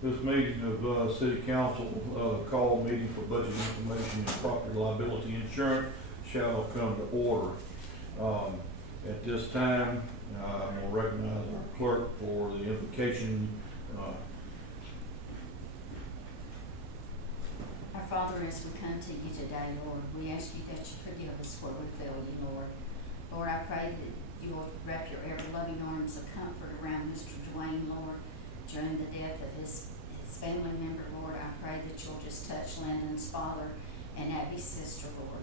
This meeting of City Council, call meeting for budget information and property liability insurance shall come to order. At this time, I'm going to recognize our clerk for the invocation. Our Father, as we come to you today, Lord, we ask you that you forgive us where we fail you, Lord. Lord, I pray that you will wrap your ever-loving arms of comfort around Mr. Dwayne, Lord, during the death of his family member, Lord. I pray that you'll just touch Landon's father and Abby's sister, Lord.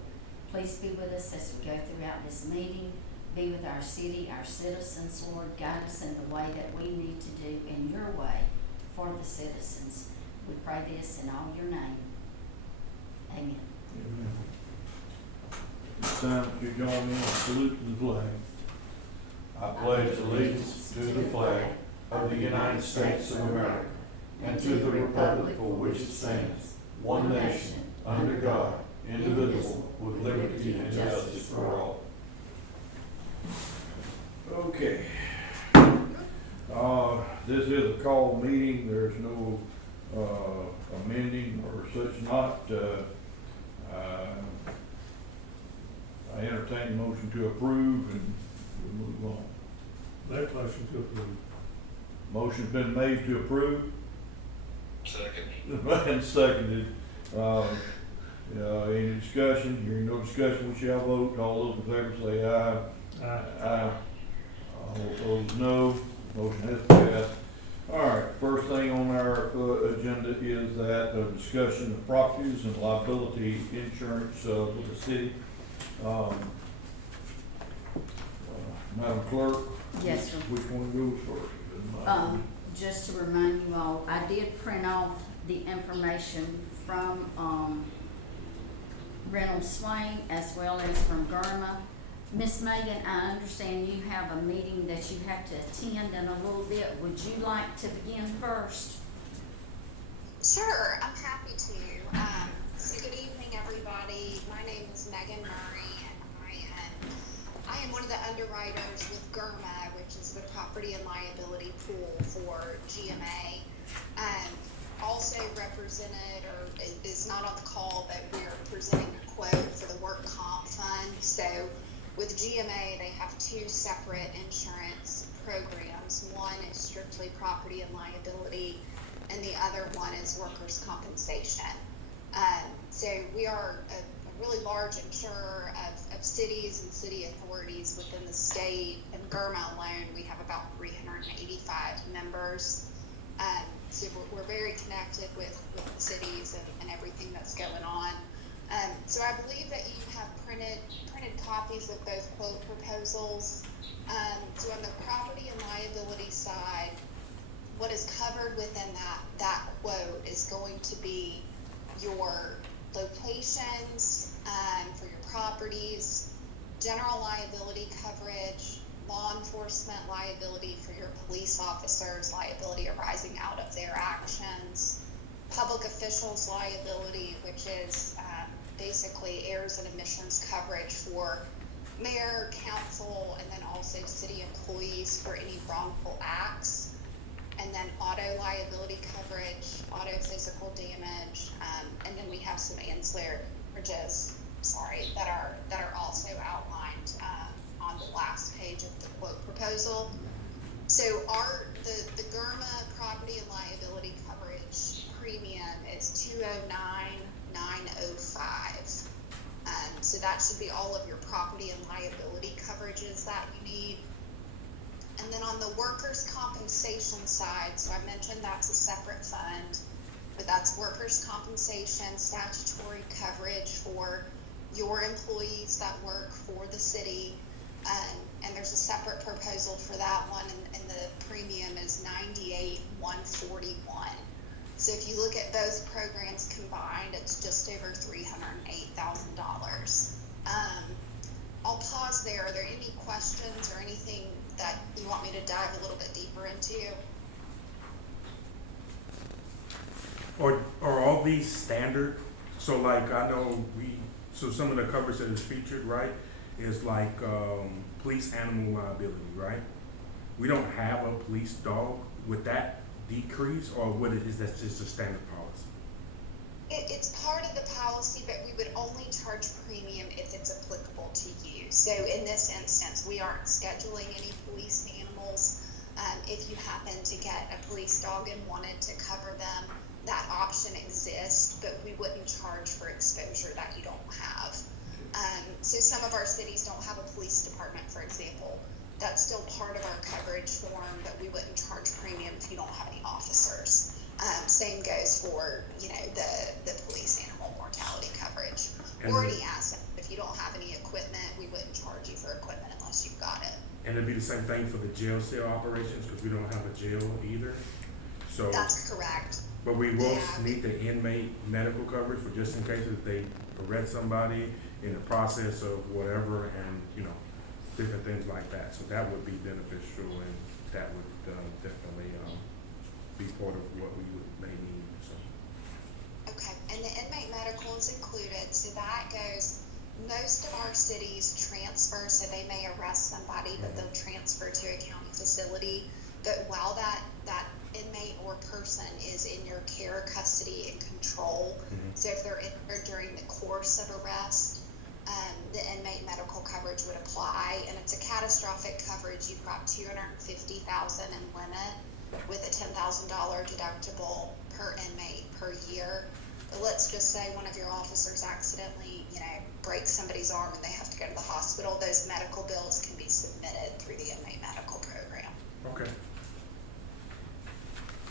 Please be with us as we go throughout this meeting. Be with our city, our citizens, Lord. Guide us in the way that we need to do in your way for the citizens. We pray this in all your name. Amen. Amen. It's time if you join me in saluting the flag. I pledge allegiance to the flag of the United States of America and to the republic for which it stands, one nation, under God, indivisible, with liberty and justice for all. Okay. This is a call meeting. There's no amending or such not. I entertain a motion to approve and we'll move on. Make motion to approve. Motion's been made to approve. Second. And seconded. Any discussion? Hearing no discussion, we shall vote. All those in favor say aye. Aye. Aye. All opposed, no. Motion has passed. All right, first thing on our agenda is that a discussion of properties and liability insurance for the city. Madam Clerk? Yes, sir. Which one goes first? Just to remind you all, I did print off the information from Reynolds Swain as well as from Garma. Miss Megan, I understand you have a meeting that you have to attend in a little bit. Would you like to begin first? Sure, I'm happy to. So good evening, everybody. My name is Megan Murray, and I am one of the underwriters with GERMA, which is the property and liability pool for GMA. Also represented, or is not on the call, but we are presenting a quote for the work comp fund. So with GMA, they have two separate insurance programs. One is strictly property and liability, and the other one is workers' compensation. So we are a really large insurer of cities and city authorities within the state. In GERMA alone, we have about 385 members. So we're very connected with the cities and everything that's going on. So I believe that you have printed copies of both quote proposals. So on the property and liability side, what is covered within that quote is going to be your locations for your properties, general liability coverage, law enforcement liability for your police officers, liability arising out of their actions, public officials liability, which is basically errors and omissions coverage for mayor, council, and then also city employees for any wrongful acts, and then auto liability coverage, auto physical damage, and then we have some ancillary coverages, that are also outlined on the last page of the quote proposal. So the GERMA property and liability coverage premium is $209,905. So that should be all of your property and liability coverages that you need. And then on the workers' compensation side, so I mentioned that's a separate fund, but that's workers' compensation, statutory coverage for your employees that work for the city. And there's a separate proposal for that one, and the premium is $98,141. So if you look at both programs combined, it's just over $308,000. I'll pause there. Are there any questions or anything that you want me to dive a little bit deeper into? Are all these standard? So like I know so some of the coverage that is featured, right, is like police animal liability, right? We don't have a police dog. Would that decrease, or is that just a standard policy? It's part of the policy, but we would only charge premium if it's applicable to you. So in this instance, we aren't scheduling any police animals. If you happen to get a police dog and wanted to cover them, that option exists, but we wouldn't charge for exposure that you don't have. So some of our cities don't have a police department, for example. That's still part of our coverage form, but we wouldn't charge premium if you don't have any officers. Same goes for, the police animal mortality coverage. And Or any asset. If you don't have any equipment, we wouldn't charge you for equipment unless you've got it. And it'd be the same thing for the jail cell operations, because we don't have a jail either. So, That's correct. but we will Yeah. need the inmate medical coverage for just in case if they arrest somebody in the process of whatever, and, different things like that. So that would be beneficial, and that would definitely be part of what we may need, so. Okay, and the inmate medical is included, so that goes, most of our cities transfer, so they may arrest somebody, but they'll transfer to a county facility. But while that inmate or person is in your care, custody, and control, so if they're injured during the course of arrest, the inmate medical coverage would apply, and it's a catastrophic coverage. You've got $250,000 in limit with a $10,000 deductible per inmate per year. But let's just say one of your officers accidentally, breaks somebody's arm and they have to go to the hospital. Those medical bills can be submitted through the inmate medical program. Okay.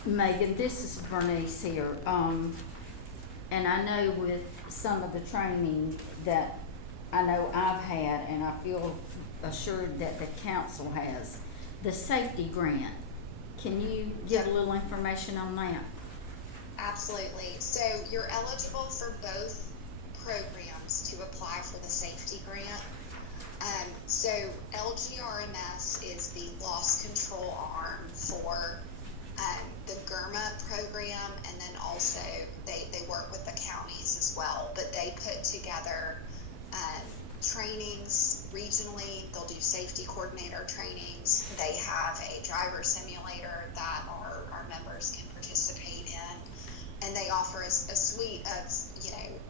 Megan, this is Bernice here, and I know with some of the training that I know I've had, and I feel assured that the council has, the safety grant, can you give a little information on that? Absolutely. So you're eligible for both programs to apply for the safety grant. So LGRMS is the loss control arm for the GERMA program, and then also they work with the counties as well, but they put together trainings regionally. They'll do safety coordinator trainings. They have a driver simulator that our members can participate in, and they offer a suite of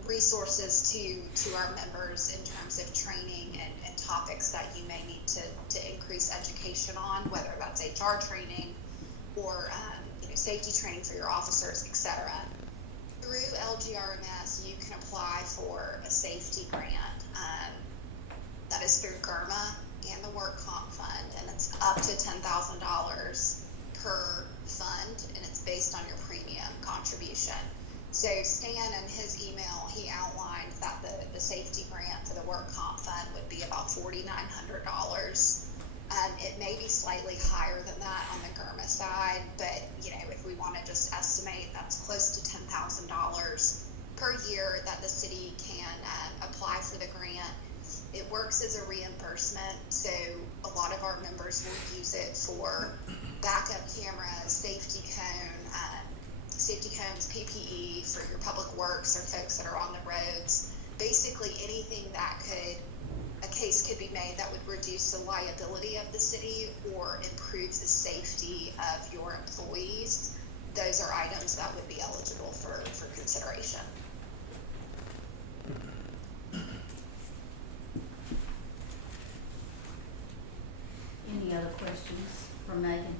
resources to our members in terms of training and topics that you may need to increase education on, whether that's HR training or safety training for your officers, etc. Through LGRMS, you can apply for a safety grant that is through GERMA and the Work Comp Fund, and it's up to $10,000 per fund, and it's based on your premium contribution. So Stan, in his email, he outlined that the safety grant for the Work Comp Fund would be about $4,900. It may be slightly higher than that on the GERMA side, but if we want to just estimate, that's close to $10,000 per year that the city can apply for the grant. It works as a reimbursement, so a lot of our members will use it for backup cameras, safety cones, PPE for your public works or folks that are on the roads. Basically anything that a case could be made that would reduce the liability of the city or improve the safety of your employees. Those are items that would be eligible for consideration. Any other questions for Megan?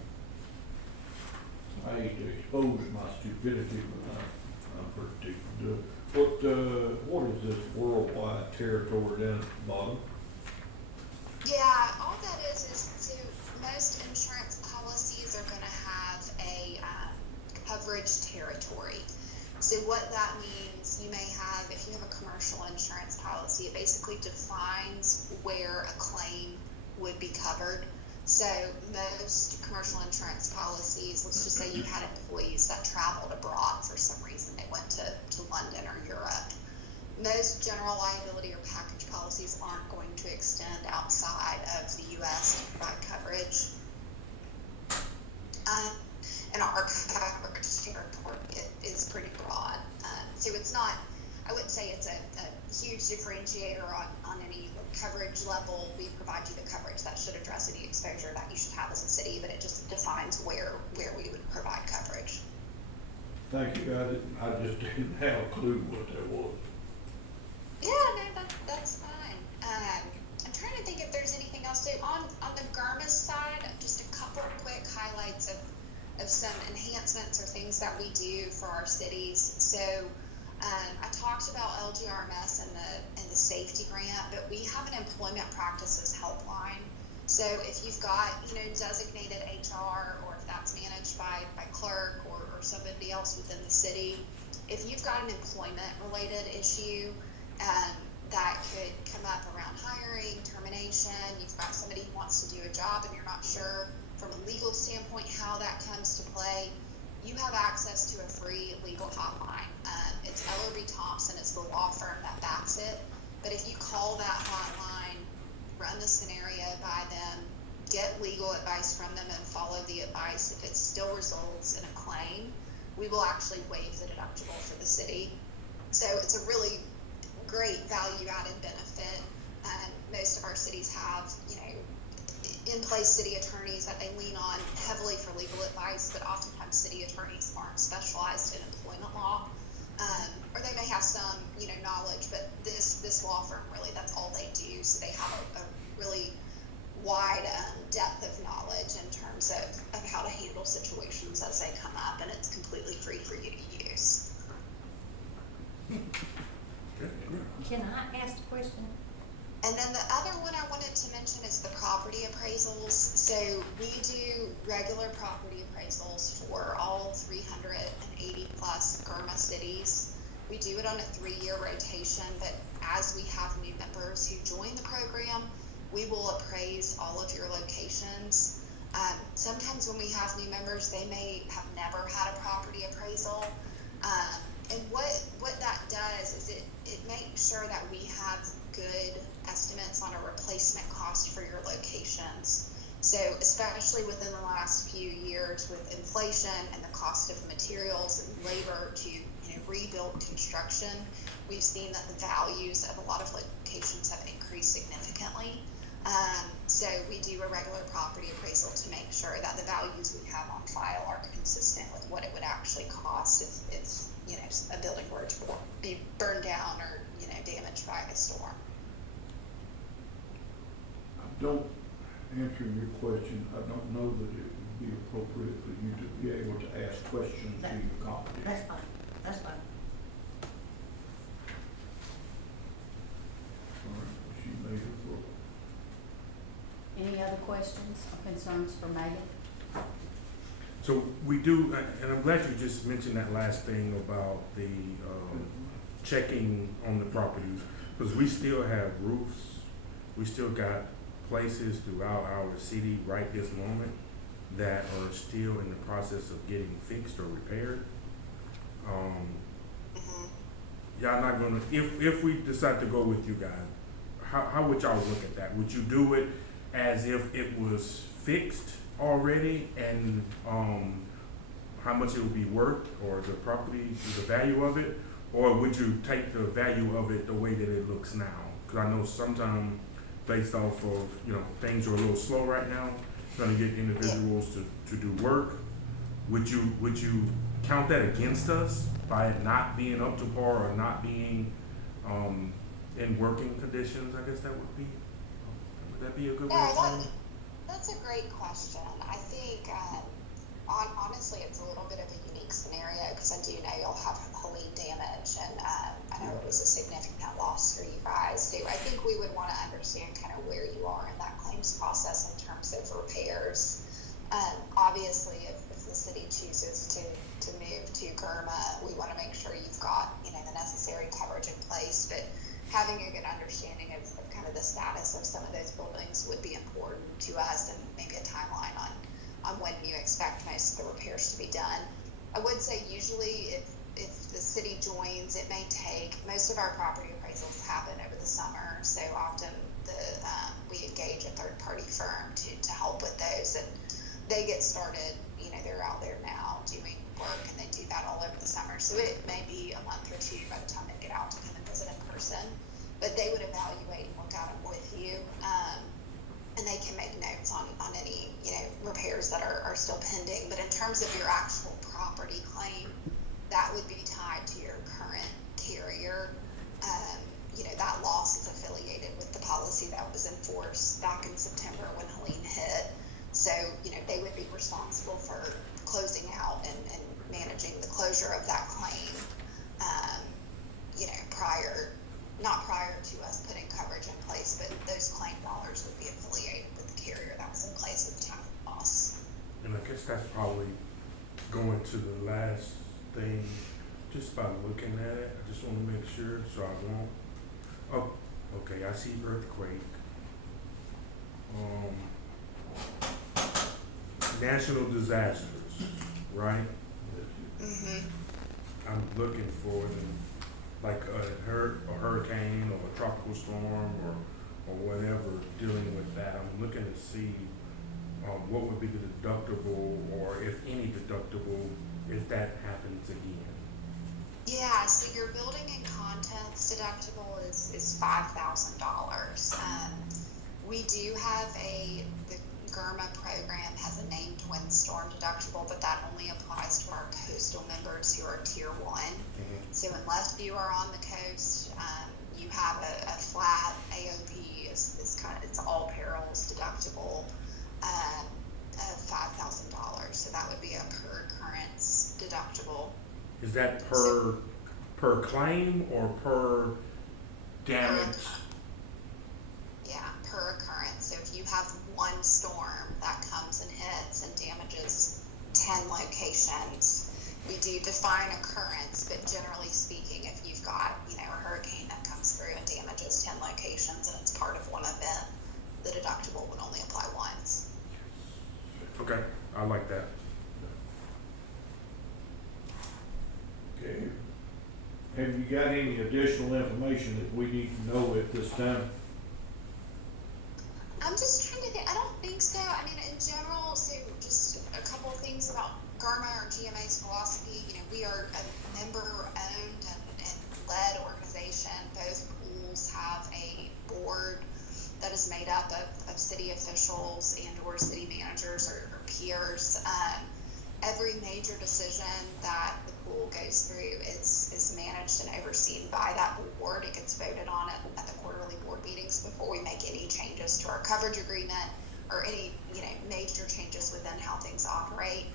I hate to expose my stupidity, but I'm pretty good. What is this worldwide territory down at the bottom? Yeah, all that is so most insurance policies are going to have a coverage territory. So what that means, you may have, if you have a commercial insurance policy, it basically defines where a claim would be covered. So most commercial insurance policies, let's just say you had employees that traveled abroad for some reason, they went to London or Europe. Most general liability or package policies aren't going to extend outside of the U.S. to provide coverage. And our coverage territory is pretty broad. So it's not, I wouldn't say it's a huge huge differentiator on any coverage level. We provide you the coverage that should address any exposure that you should have as a city, but it just defines where we would provide coverage. Thank you, I just didn't have a clue what that was. Yeah, no, that's fine. I'm trying to think if there's anything else to on the GERMA side. Just a couple quick highlights of some enhancements or things that we do for our cities. So I talked about LGRMS and the safety grant, but we have an employment practices helpline. So if you've got, designated HR, or if that's managed by clerk or somebody else within the city, if you've got an employment related issue that could come up around hiring, termination, you've got somebody who wants to do a job and you're not sure from a legal standpoint how that comes to play, you have access to a free legal hotline. It's Ellery Thompson, it's the law firm that backs it. But if you call that hotline, run the scenario by them, get legal advice from them and follow the advice, if it still results in a claim, we will actually waive the deductible for the city. So it's a really great value added benefit. Most of our cities have, in place city attorneys that they lean on heavily for legal advice, but oftentimes city attorneys aren't specialized in employment law, or they may have some, knowledge, but this law firm really, that's all they do. So they have a really wide depth of knowledge in terms of how to handle situations as they come up, and it's completely free for you to use. Can I ask a question? And then the other one I wanted to mention is the property appraisals. So we do regular property appraisals for all 380 plus GERMA cities. We do it on a 3-year rotation, but as we have new members who join the program, we will appraise all of your locations. Sometimes when we have new members, they may have never had a property appraisal. And what that does is it makes sure that we have good estimates on a replacement cost for your locations. So especially within the last few years with inflation and the cost of materials and labor to rebuild construction, we've seen that the values of a lot of locations have increased significantly. So we do a regular property appraisal to make sure that the values we have on file are consistent with what it would actually cost if a building were to be burned down or damaged by a storm. I don't, answering your question, I don't know that it would be appropriate for you to be able to ask questions to your competition. That's fine, that's fine. All right, she made her vote. Any other questions or concerns for Megan? So we do, and I'm glad you just mentioned that last thing about the checking on the properties, because we still have roofs, we still got places throughout our city right this moment that are still in the process of getting fixed or repaired. Y'all not gonna, if we decide to go with you guys, how would y'all look at that? Would you do it as if it was fixed already, and how much it would be worth, or the property, the value of it, or would you take the value of it the way that it looks now? Because I know sometimes based off of, things are a little slow right now, trying to get individuals to do work. Would you count that against us by it not being up to par or not being in working conditions? I guess that would be. Would that be a good way of saying it? That's a great question. I think, honestly, it's a little bit of a unique scenario because I do know you'll have hull damage, and I know it was a significant loss for you guys. So I think we would want to understand kind of where you are in that claims process in terms of repairs. Obviously, if the city chooses to move to GERMA, we want to make sure you've got the necessary coverage in place, but having a good understanding of kind of the status of some of those buildings would be important to us, and maybe a timeline on when you expect most of the repairs to be done. I would say usually if the city joins, it may take, most of our property appraisals happen over the summer, so often we engage a third-party firm to help with those, and they get started, they're out there now doing work, and they do that all over the summer, so it may be a month or two by the time they get out to come and visit in person. but they would evaluate and look at them with you. And they can make notes on any, repairs that are still pending. But in terms of your actual property claim, that would be tied to your current carrier. That loss is affiliated with the policy that was in force back in September when Helene hit. So, they would be responsible for closing out and managing the closure of that claim, not prior to us putting coverage in place, but those claim dollars would be affiliated with the carrier that was in place at the time of loss. And I guess that's probably going to the last thing, just by looking at it, I just wanna make sure, so I won't. Oh, okay, I see earthquake. National disasters, right? Mm-hmm. I'm looking for them, like a hurricane or a tropical storm or whatever dealing with that. I'm looking to see what would be the deductible, or if any deductible, if that happens again. Yeah, so your building and contents deductible is $5,000. We do have the GERMA program has a named windstorm deductible, but that only applies to our coastal members who are tier 1. Mm-hmm. So unless you are on the coast, you have a flat AOP is kind of, it's all perils deductible of $5,000. So that would be a per occurrence deductible. Is that per claim or per damage? Yeah, per occurrence. So if you have one storm that comes and hits and damages 10 locations, we do define occurrence, but generally speaking, if you've got, a hurricane that comes through and damages 10 locations and it's part of one event, the deductible would only apply once. Okay, I like that. Okay. Have you got any additional information that we need to know at this time? I'm just trying to think. I don't think so. I mean, in general, so just a couple of things about GERMA or GMA's philosophy. We are a member-owned and led organization. Both pools have a board that is made up of city officials and or city managers or peers. Every major decision that the pool goes through is managed and overseen by that board. It gets voted on at the quarterly board meetings before we make any changes to our coverage agreement or any major changes within how things operate.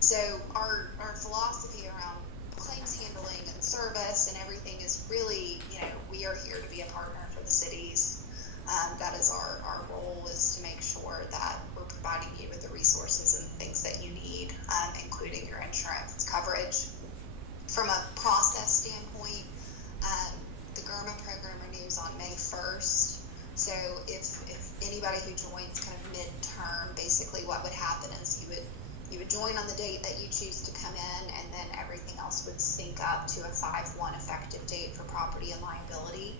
So our philosophy around claims handling and service and everything is really, we are here to be a partner for the cities. That is our role, is to make sure that we're providing you with the resources and things that you need, including your insurance coverage. From a process standpoint, the GERMA program renews on May 1st. So if anybody who joins kind of midterm, basically what would happen is you would join on the date that you choose to come in, and then everything else would sync up to a 5/1 effective date for property and liability.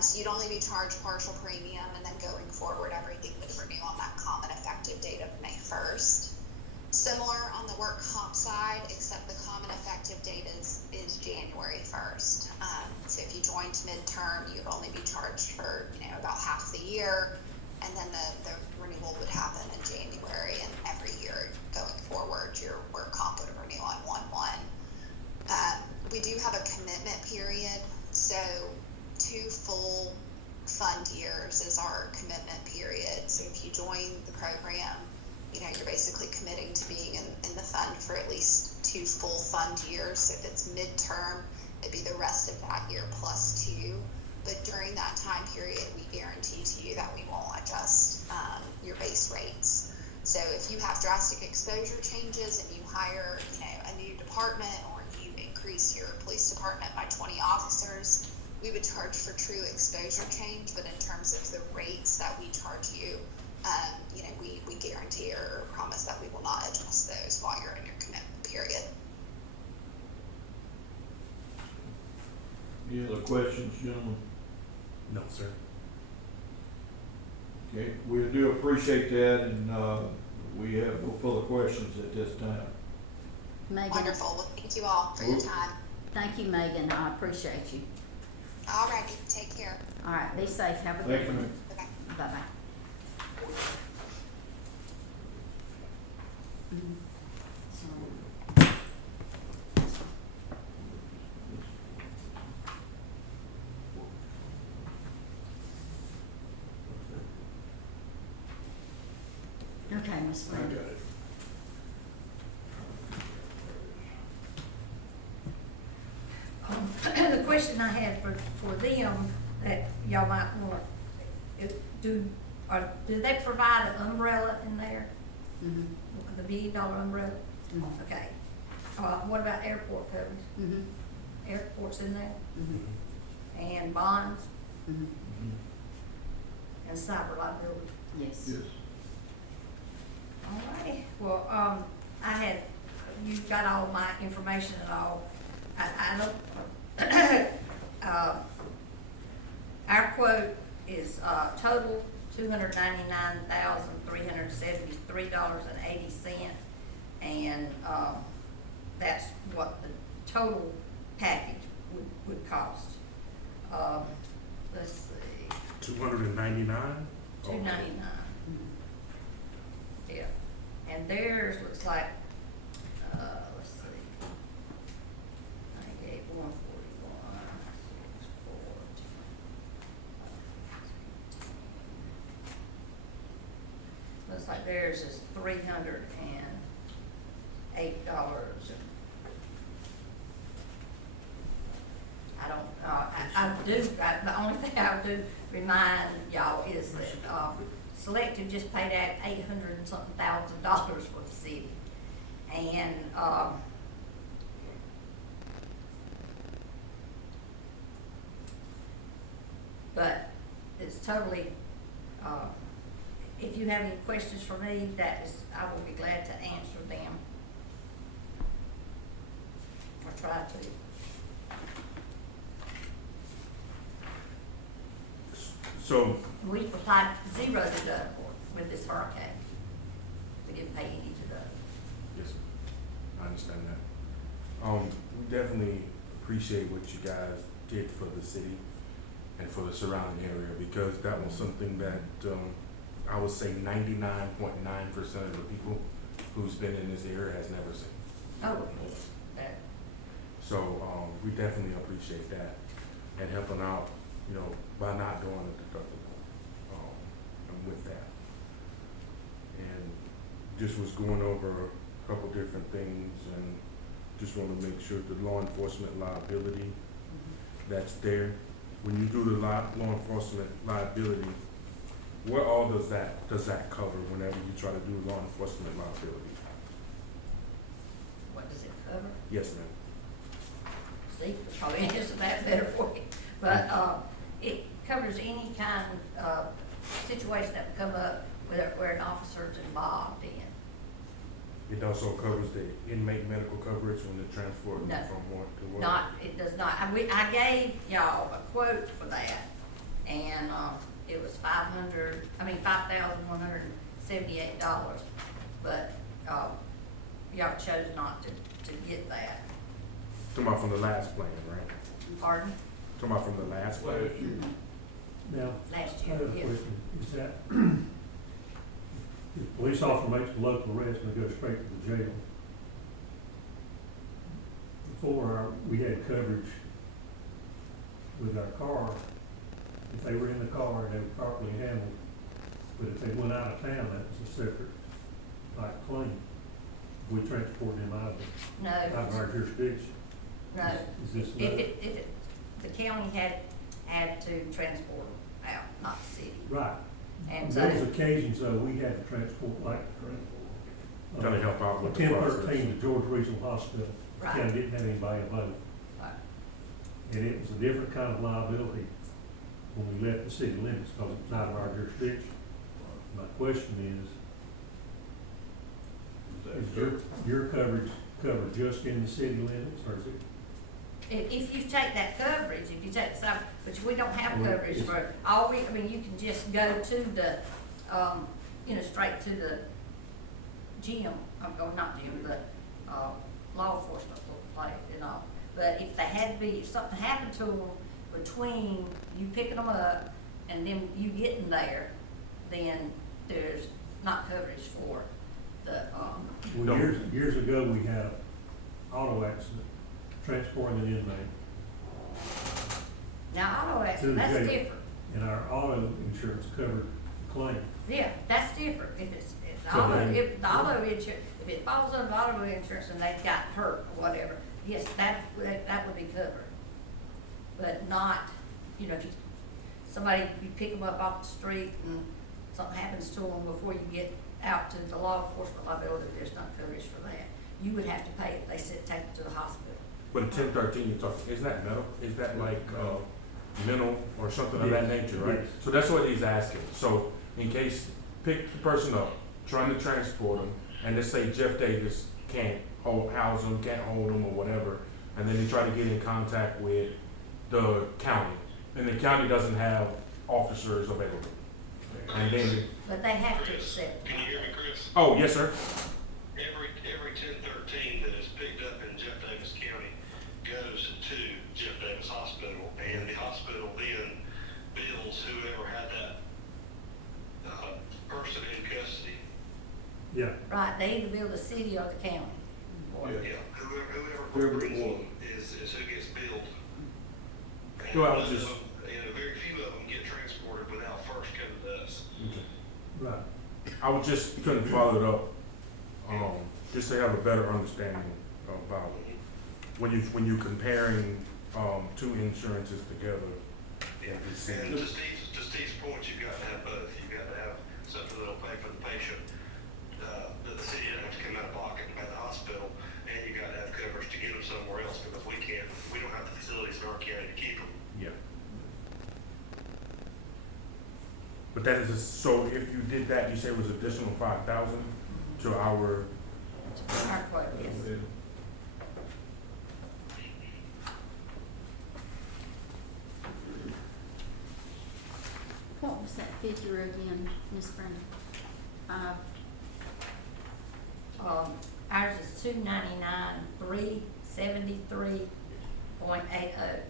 So you'd only be charged partial premium, and then going forward, everything would renew on that common effective date of May 1st. Similar on the work comp side, except the common effective date is January 1st. So if you joined midterm, you'd only be charged for about half the year, and then the renewal would happen in January, and every year going forward, your work comp would renew on 1/1. We do have a commitment period, so 2 full fund years is our commitment period. So if you join the program, you're basically committing to being in the fund for at least 2 full fund years. So if it's midterm, it'd be the rest of that year plus 2. But during that time period, we guarantee to you that we won't adjust your base rates. So if you have drastic exposure changes and you hire, a new department, or you increase your police department by 20 officers, we would charge for true exposure change. But in terms of the rates that we charge you, we guarantee or promise that we will not adjust those while you're in your commitment period. Any other questions, gentlemen? No, sir. Okay, we do appreciate that, and we have no further questions at this time. Megan, Wonderful. Well, thank you all for your time. thank you, Megan. I appreciate you. Alrighty, take care. All right, be safe, have a Thank good you, one. ma'am. Bye-bye. Bye-bye. So. Okay, Ms. I got Linda. it. The question I had for them that y'all might want, do they provide an umbrella in there? Mm-hmm, The $1 billion umbrella? mm-hmm, Okay. What about airport coverage? mm-hmm, Airports in there? mm-hmm, And bonds mm-hmm, and cyber liability? yes. Yes. All righty, well, you've got all my information and all. I don't, our quote is, total $299,373.80. And, that's what the total package would cost. Let's see, 299? $299. Yeah, and theirs looks like, let's see. 98, 141, 640. Looks like theirs is $308. I don't, the only thing I do remind y'all is that, Selective just paid out $800 and something thousand for the city. And, but it's totally, if you have any questions for me, I will be glad to answer them. Or try to. So, We applied 0 deductible with this hurricane. We didn't pay any deductible. yes, I understand that. We definitely appreciate what you guys did for the city and for the surrounding area, because that was something that, I would say 99.9% of the people who's been in this area has never seen. Oh, yes, that, So, we definitely appreciate that and helping out, by not doing a deductible, and with that. And just was going over a couple different things, and just wanna make sure the law enforcement liability that's there. When you do the law enforcement liability, what all does that cover whenever you try to do law enforcement liability? what does it cover? Yes, ma'am. Steve could probably answer that better for you. But, it covers any kind of situation that would come up where an officer's involved in. It also covers the inmate medical coverage when they're transporting No. from work to work? It does not. I gave y'all a quote for that, and, it was $5,178, but, y'all chose not to get that. Talking about from the last plan, right? Pardon? Talking about from the last plan? Now, Last I year, have a yes. question, is that, if the police officer makes a local arrest and they go straight to the jail, before we had coverage with our car, if they were in the car, they were properly handled, but if they went out of town, that was a separate, claim. We transport them out of our No, jurisdiction. no. Is this? The county had to transport them out, not the city. Right. And Those so, occasions, though, we had to transport, Trying to help out with the 1013 to George Regional Hospital. Right. County didn't have anybody available. right, And it was a different kind of liability when we left the city limits, because it was out of our jurisdiction. My question is your coverage covered just in the city limits, or is it? if you take that coverage, if you take the side, but we don't have Well, coverage it's- for you can just go to the, straight to the gym, not gym, the, law enforcement place and all. But if something happened to them between you picking them up and then you getting there, then there's not coverage for the, Well, years ago, we had an auto accident transporting an inmate, now auto To accident, the that's jail. different. and our auto insurance covered the claim. Yeah, that's different. If it's So auto, then- if the auto insurance, if it falls under auto insurance and they got hurt or whatever, yes, that would be covered. But not, you know, if you, somebody, you pick them up off the street and something happens to them before you get out to the law enforcement liability, there's not coverage for that. You would have to pay if they said take it to the hospital. But 1013 you're talking, is that mental? Is that like, mental or something of that nature, right? Yes. So that's what he's asking. So in case, pick the person up, trying to transport them, and let's say Jeff Davis can't house them, can't hold them or whatever, and then they try to get in contact with the county, and the county doesn't have officers available. And then, But they have to accept Can you it. hear me, Chris? oh, yes, sir. Every 1013 that is picked up in Jeff Davis County goes to Jeff Davis Hospital, and the hospital then bills whoever had that person in custody. Yeah, Right, they either bill the city or the county. for it. Yeah, Whoever whoever it brings was. them is who gets billed. And Well, none of just- them, very few of them get transported without first coming to us. right. I was just couldn't follow it up, just to have a better understanding about when you comparing, two insurances together. Yeah, It and seems- to Steve's point, you've got to have both. You've got to have something that'll pay for the patient, that the city doesn't have to come out of pocket at the hospital, and you got to have coverage to get them somewhere else, because we don't have the facilities in our county to keep them. Yeah. But that is, so if you did that, you say it was additional 5,000 to our, Our quote, yes. What was that figure again, Miss Brenda? Ours is 299,373.80.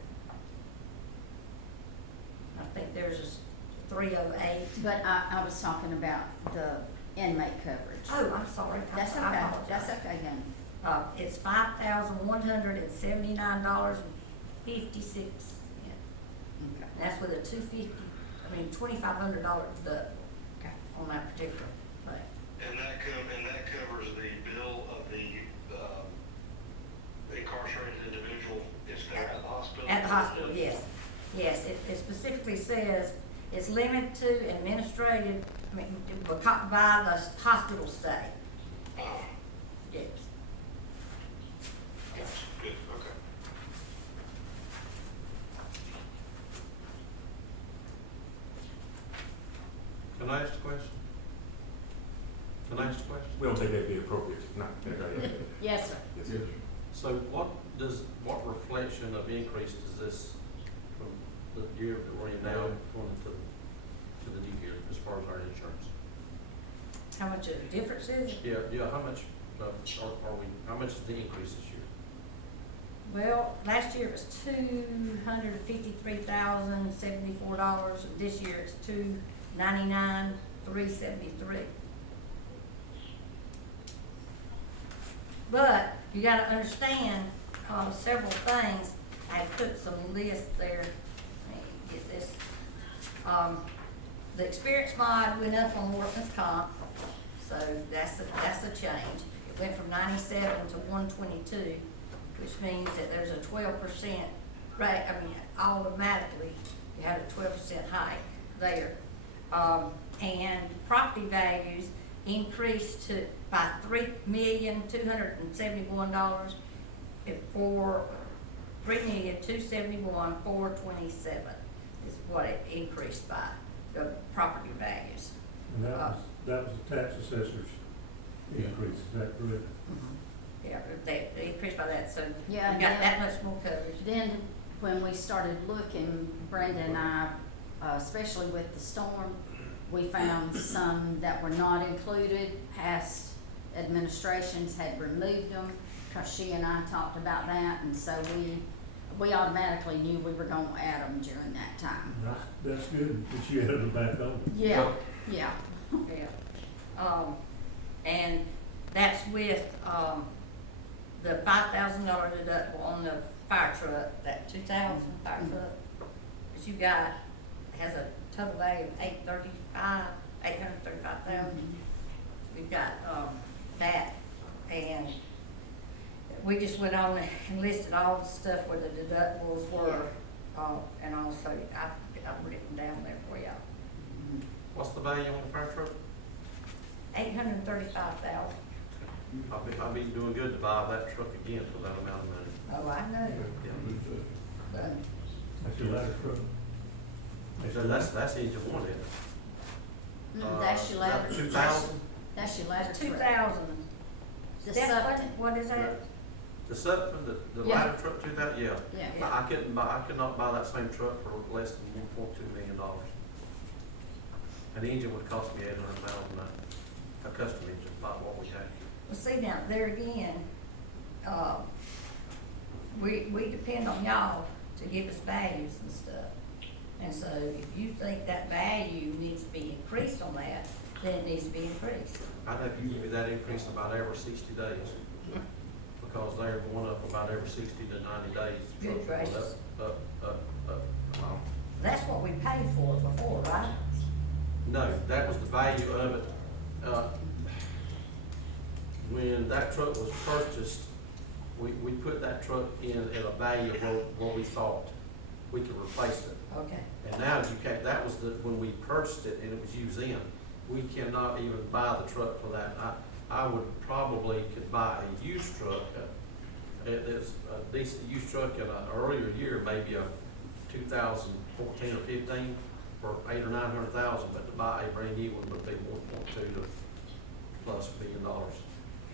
I think theirs is 308. But I was talking about the inmate coverage. Oh, I'm sorry. That's I okay, apologize. that's okay, honey. It's $5,179.56. Okay. That's with a $2,500 deduct Okay. on that particular thing. And that covers the bill of the, incarcerated individual if they're at the hospital. At the hospital, yes. Yes, it specifically says it's limited to administrative, by the hospital stay. Yes. Good, okay. Can I ask a question? Can I ask a question? we don't think that'd be appropriate, not, Yes, sir. yes, Yes. sir. So what reflection of increase does this from the year that we're in now going to the new year as far as our insurance? How much of a difference is it? Yeah, how much, how much is the increase this year? Well, last year it was $253,074, and this year it's $299,373. But you gotta understand, several things. I put some lists there. Let me get this. The experience mod went up on workman's comp, so that's a change. It went from 97 to 122, which means that there's a 12% rate, automatically, you had a 12% hike there. And property values increased by $3,271,000 for $3,271,427 is what it increased by, the property values. And that was the tax assessor's increase, is that correct? Yeah, they increased by that, so we Yeah, got yeah. that much more coverage. Then, when we started looking, Brenda and I, especially with the storm, we found some that were not included. Past administrations had removed them, because she and I talked about that, and so we automatically knew we were gonna add them during that time. That's good, that you added it back on. Yeah, yeah. Yeah. And that's with, the $5,000 deductible on the fire truck, that 2,000 fire truck that you got has a total value of $835,000. We've got, that, and we just went on and listed all the stuff where the deductibles were, and also, I've written down there for y'all. What's the value on the fire truck? $835,000. I'll be doing good to buy that truck again for that amount of money. Oh, I know, Yeah. but That's your ladder truck. So that's engine one, isn't it? That's your ladder. 2,000? That's your ladder. 2,000. The Step Suffolk. button, what is that? The Sutton, the Yeah. ladder truck, 2,000, yeah. Yeah. Yeah. I could not buy that same truck for less than $1.2 million. An engine would cost me $800,000, a custom engine, not what we have. Well, see now, there again, we depend on y'all to give us values and stuff. And so if you think that value needs to be increased on that, then it needs to be increased. I'd have you give me that increase about every 60 days, because they're going up about every 60 to 90 days. Good gracious. Up. That's what we paid for before, right? No, that was the value of it. When that truck was purchased, we put that truck in at a value of what we thought we could replace it. Okay. And now you can't, that was when we purchased it and it was used in, we cannot even buy the truck for that. I would probably could buy a used truck, it's a decent used truck in an earlier year, maybe a 2014 or 15 for $800,000 or $900,000, but to buy a brand new one would be 1.2 to plus $1 million.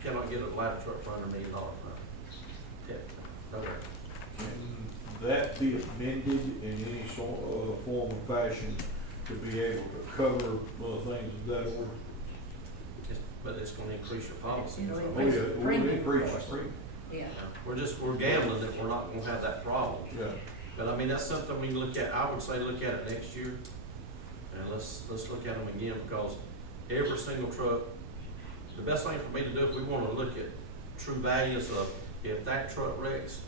Cannot get a ladder truck for under $1 million now. Yeah, okay. Can that be amended in any sort of form or fashion to be able to cover things of that order? But it's gonna increase your policy. It'll so- Oh, yeah, Increase we'll premium. increase the premium. Yeah. We're gambling that we're not gonna have that problem. Yeah. But I mean, that's something we can look at, I would say look at it next year. And let's look at them again, because every single truck, the best thing for me to do, if we wanna look at true values of, if that truck wrecks,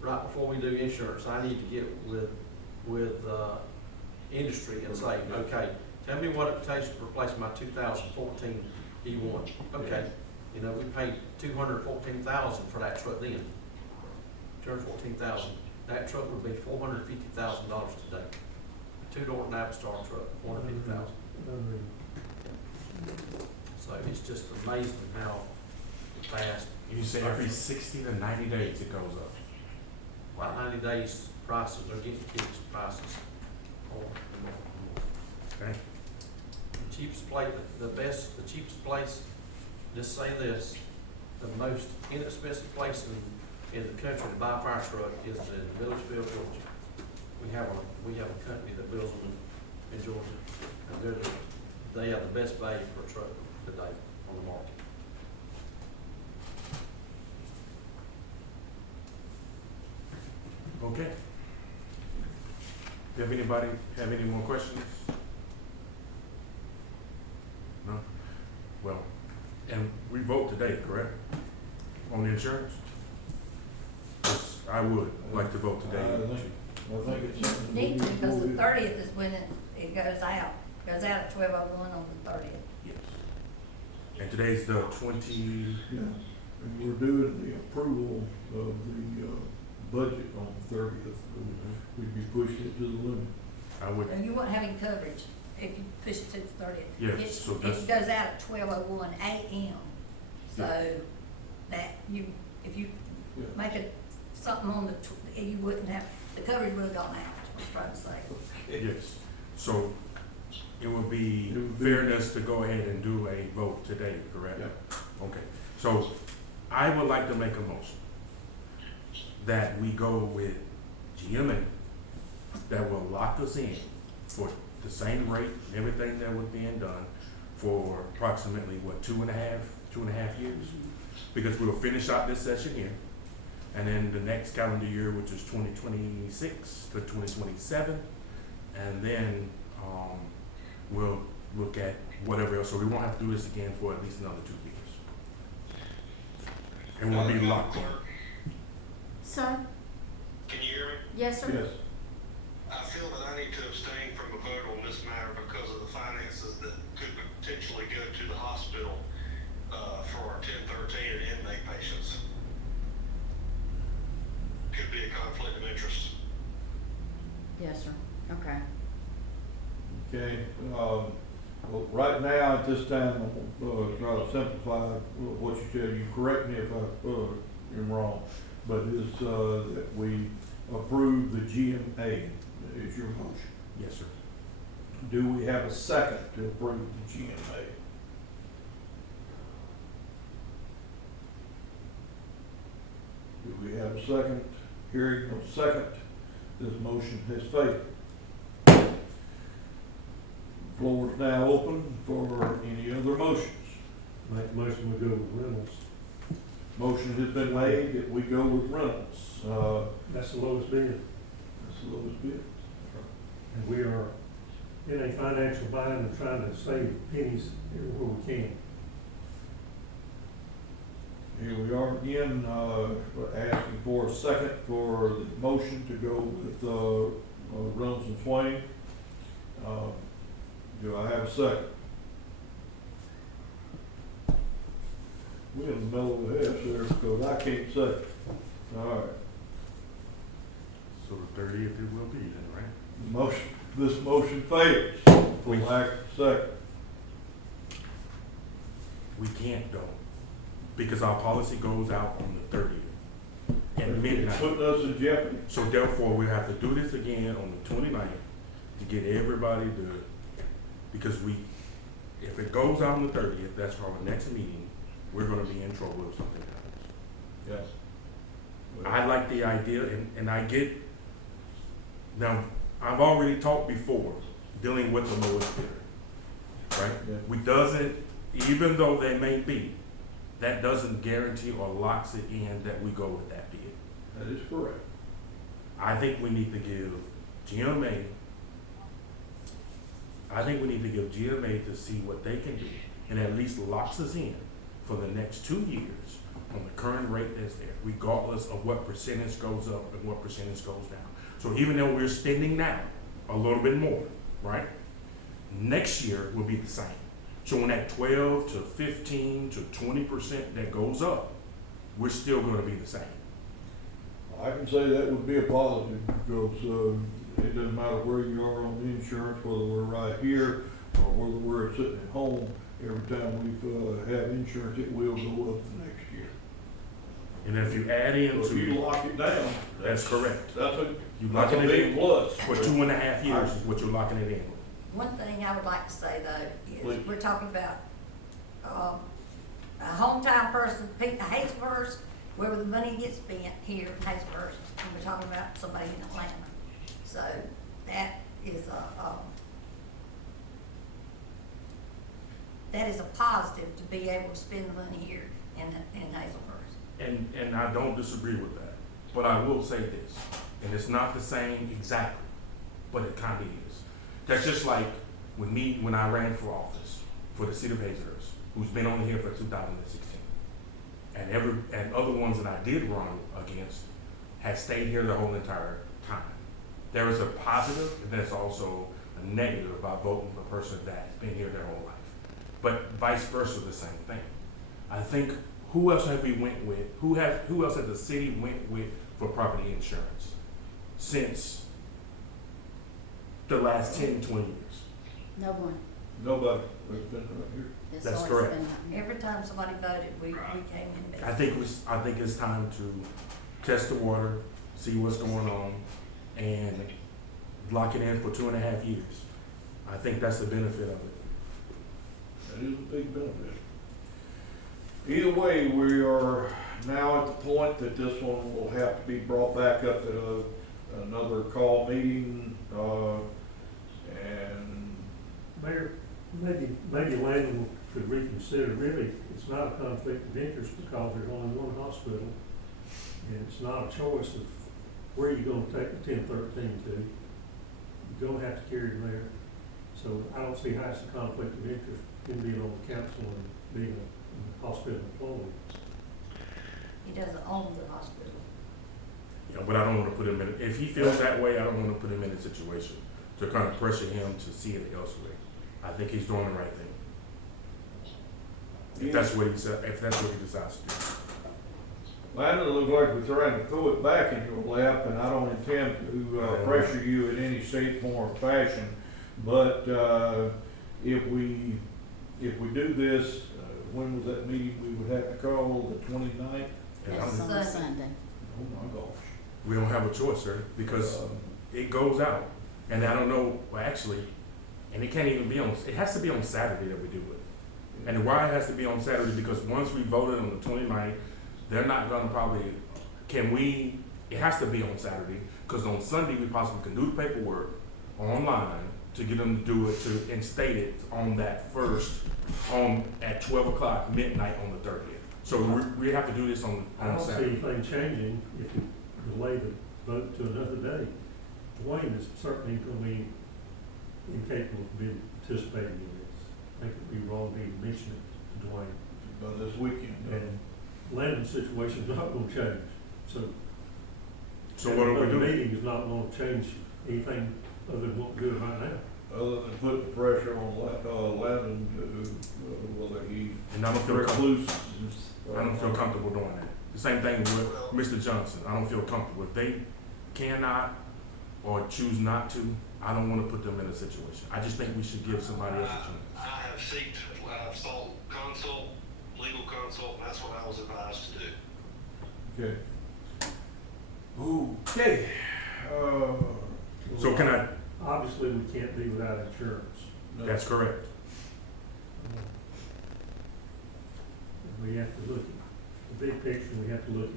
right before we do insurance, I need to get with industry and say, okay, tell me what it takes to replace my 2014 E1. Okay, you know, we paid $214,000 for that truck then. $214,000. That truck would be $450,000 today. Two-door Navistar truck, $450,000. So it's just amazing how fast. You say every 60 to 90 days it goes up. About 90 days, prices are getting fixed prices. More and more and more. Okay? The cheapest place, the cheapest place, just say this, the most inexpensive place in the country to buy a fire truck is in Milledgeville, Georgia. We have a company that builds them in Georgia, and they have the best value for a truck today on the market. Okay. Have anybody have any more questions? No? Well, and we vote today, correct? On the insurance? Yes, I would like to vote today. I think it's something. we Need to, because the do. 30th is when it goes out at 12:01 on the 30th. Yes. And today's the 20, Yeah, and we're doing the approval of the, budget on the 30th. We'd be pushing it to the limit. I would, And you won't have any coverage if you push it to the 30th. Yes, so that's- It goes out at 12:01 a.m. So that if you Yeah. make it something on you wouldn't have, the coverage would have gone out, is what I'm trying to say. yes. So it would be It would be- fairness to go ahead and do a vote today, correct? Yeah. Okay, so I would like to make a motion that we go with GMA that will lock us in for the same rate and everything that was being done for approximately, what, two and a half years? Because we'll finish out this session here. And then the next calendar year, which is 2026 to 2027, and then we'll look at whatever else. So we won't have to do this again for at least another 2 years. And we'll be Madam locked in. Clerk, Sir? can you hear me? Yes, sir? Yes. I feel that I need to abstain from a vote on this matter because of the finances that could potentially go to the hospital, for our 1013 and inmate patients. Could be a conflict of interest. Yes, sir. Okay. Okay, well, right now, at this time, I'm gonna try to simplify what you said. You correct me if I'm wrong, but it's, that we approve the GMA is your motion. Yes, sir. Do we have a second to approve the GMA? Do we have a second? Hearing no second, this motion has failed. Floor is now open for any other motions. Make a motion, we go with Reynolds. Motion has been made that we go with Reynolds. That's the lowest bid, That's the lowest bid. and we are in a financial bind and trying to save pennies everywhere we can. Here we are again, asking for a second for the motion to go with Reynolds and Swain. Do I have a second? We're in the middle of the house there because I can't say. All right, So the 30th it will be then, right? this motion fails for lack of second. We can't though, because our policy goes out on the 30th at It's midnight. putting us in jeopardy. So therefore, we have to do this again on the 29th to get everybody to, because if it goes out on the 30th, that's our next meeting, we're gonna be in trouble if something happens. Yes. I like the idea, and I get, now, I've already talked before, dealing with the lowest bidder, right? Yeah. We doesn't, even though they may be, that doesn't guarantee or locks it in that we go with that bid. That is correct. I think we need to give GMA, to see what they can do, and at least locks us in for the next 2 years on the current rate that's there, regardless of what percentage goes up and what percentage goes down. So even though we're spending now a little bit more, right? Next year will be the same. So when that 12 to 15 to 20% that goes up, we're still gonna be the same. I can say that would be a positive because it doesn't matter where you are on the insurance, whether we're right here or whether we're sitting at home. Every time we have insurance, it will go up the next year. And if you add in So if you to, lock it down. that's correct. That's a You that's a locking it big in plus. for 2.5 years is what you're locking it in with. One thing I would like to say though, is Please. we're talking about, a hometown person, Hazelhurst, where the money gets spent here in Hazelhurst, and we're talking about somebody in Atlanta. So that is a positive to be able to spend the money here in Hazelhurst. And I don't disagree with that, but I will say this, and it's not the same exactly, but it kind of is. That's just like when I ran for office for the city of Hazelhurst, who's been on here for 2016. And other ones that I did run against had stayed here the whole entire time. There is a positive, and there's also a negative about voting for a person that's been here their whole life. But vice versa, the same thing. I think, who else have we went with? Who else has the city went with for property insurance since the last 10, 20 years? No one. Nobody has been right here. It's That's always correct. been- Every time somebody voted, we came in I better. think it's time to test the water, see what's going on, and lock it in for 2.5 years. I think that's the benefit of it. That is a big benefit. Either way, we are now at the point that this one will have to be brought back up at another call meeting, and Mayor, maybe Landon could reconsider, really, it's not a conflict of interest because there's only one hospital. And it's not a choice of where you're gonna take the 1013 to. You're gonna have to carry them there. So I don't see how it's a conflict of interest in being on the council and being a hospital employee. He doesn't own the hospital. Yeah, but I don't wanna put him in, if he feels that way, I don't wanna put him in a situation to kind of pressure him to see it elsewhere. I think he's doing the right thing. If that's what he said, if that's what he decides to do. Well, it looks like we're trying to throw it back in your lap, and I don't intend to pressure you in any shape, form, or fashion. But if we do this, when was that meeting we would have to call, the 29th? And That's I'm- on Sunday. Oh my gosh. We don't have a choice, sir, because it goes out. And I don't know, well, actually, and it can't even be on, it has to be on Saturday that we do it. And why it has to be on Saturday, because once we voted on the 29th, they're not gonna probably, it has to be on Saturday, because on Sunday, we possibly can do the paperwork online to get them to do it, to instate it on that first, at 12 o'clock midnight on the 30th. So we have to do this on I don't see Saturday. anything changing if you delay the vote to another day. Dwayne is certainly gonna be incapable of being participating in this. I think it'd be wrong to even mention it to Dwayne. By this weekend. And Landon's situation's not gonna change, so. So what are we The doing? meeting is not gonna change anything other than what we're doing right now. Other than putting the pressure on Landon to, whether he And I don't feel comfortable. recluse. I don't feel comfortable doing that. The same thing with Mr. Johnson. I don't feel comfortable. If they cannot or choose not to, I don't wanna put them in a situation. I just think we should give somebody else a chance. I have sought consult, legal consult, and that's what I was advised to do. Okay. Okay. So can I, Obviously, we can't be without insurance. that's correct. We have to look at the big picture, we have to look at,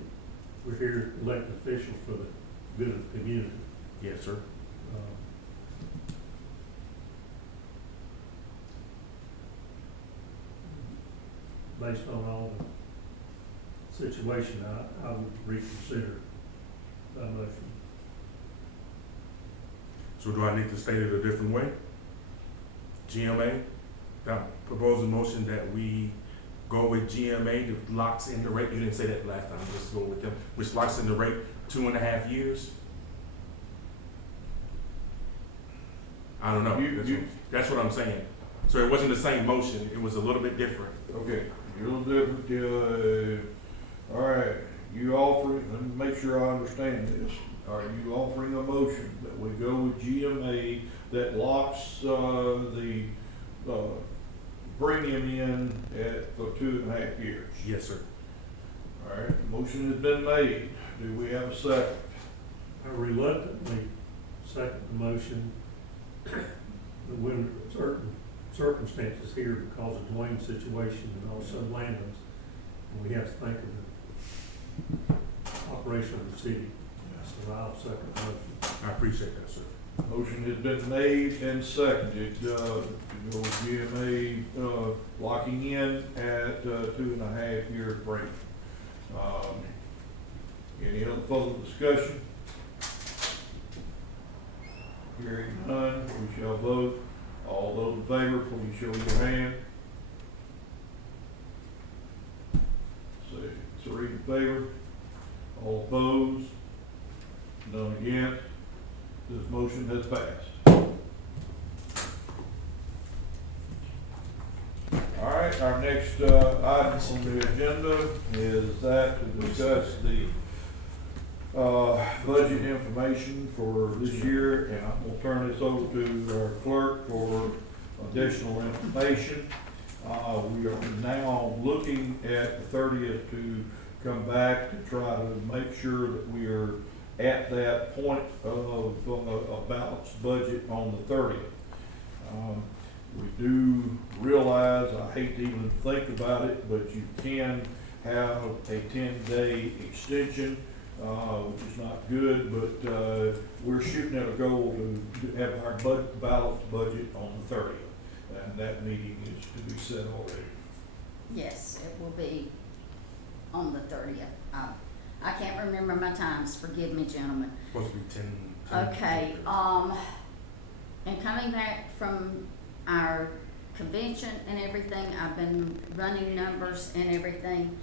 we're here elected officials for the good of the community. Yes, sir. Based on all the situation, I would reconsider that motion. So do I need to state it a different way? GMA, I propose a motion that we go with GMA that locks in the rate. You didn't say that last time, just go with them, which locks in the rate 2.5 years. I don't know. That's what I'm saying. So it wasn't the same motion, it was a little bit different. Okay, you're a little different, all right, you offering, let me make sure I understand this. Are you offering a motion that we go with GMA that locks, the, premium in for 2.5 years? Yes, sir. All right, motion has been made. Do we have a second? I reluctantly second the motion, but when certain circumstances here because of Dwayne's situation and also Landon's, and we have to think of the operation of the city. So I'll second the motion. I appreciate that, sir. Motion has been made and seconded, to go with GMA, locking in at, 2.5 year break. Any other further discussion? Hearing none, we shall vote. All those in favor, please show your hand. Say 3 in favor. All opposed? None against? This motion has passed. All right, our next item on the agenda is that to discuss the budget information for this year, and I'm gonna turn this over to our clerk for additional information. We are now looking at the 30th to come back to try to make sure that we are at that point of a balanced budget on the 30th. We do realize, I hate to even think about it, but you can have a 10-day extension, which is not good, but we're shooting at a goal to have our balanced budget on the 30th. And that meeting is to be set already. Yes, it will be on the 30th. I can't remember my times, forgive me, gentlemen. Supposed to be 10. Okay, and coming back from our convention and everything, I've been running numbers and everything.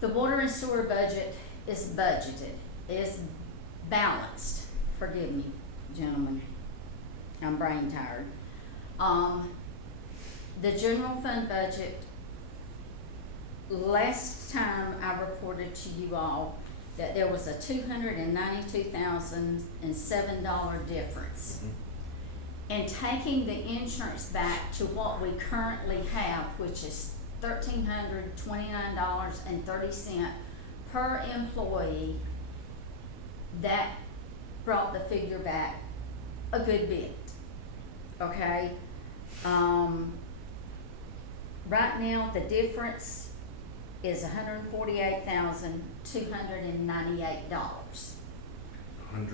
The water and sewer budget is budgeted, is balanced, forgive me, gentlemen, I'm brain tired. The general fund budget, last time I reported to you all that there was a $292,007 difference. And taking the insurance back to what we currently have, which is $1,329.30 per employee, that brought the figure back a good bit, okay? Right now, the difference is $148,298. 100 and,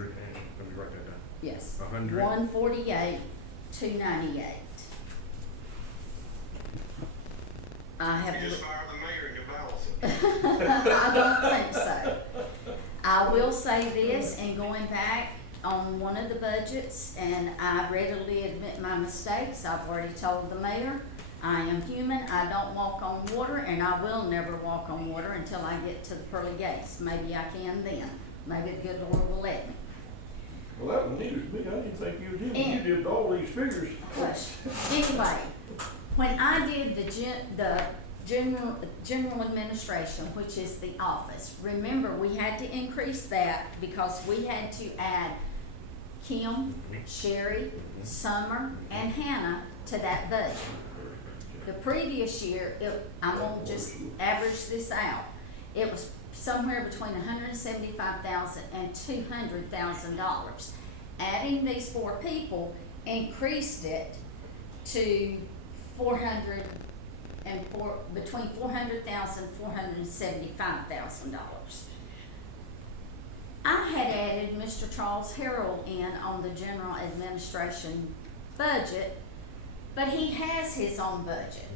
let me write that down. Yes. 100. 148,298. I have. You just fire the mayor and you balance it. I don't think so. I will say this, and going back on one of the budgets, and I readily admit my mistakes, I've already told the mayor, I am human, I don't walk on water, and I will never walk on water until I get to the pearly gates. Maybe I can then. Maybe the good Lord will let me. Well, that was news to me. I didn't think you did. And- You did all these figures. Hush. Anyway, when I did the general administration, which is the office, remember, we had to increase that because we had to add Kim, Sherry, Summer, and Hannah to that budget. The previous year, I'm gonna just average this out, it was somewhere between $175,000 and $200,000. Adding these 4 people increased it to between $400,000 and $475,000. I had added Mr. Charles Harrell in on the general administration budget, but he has his own budget.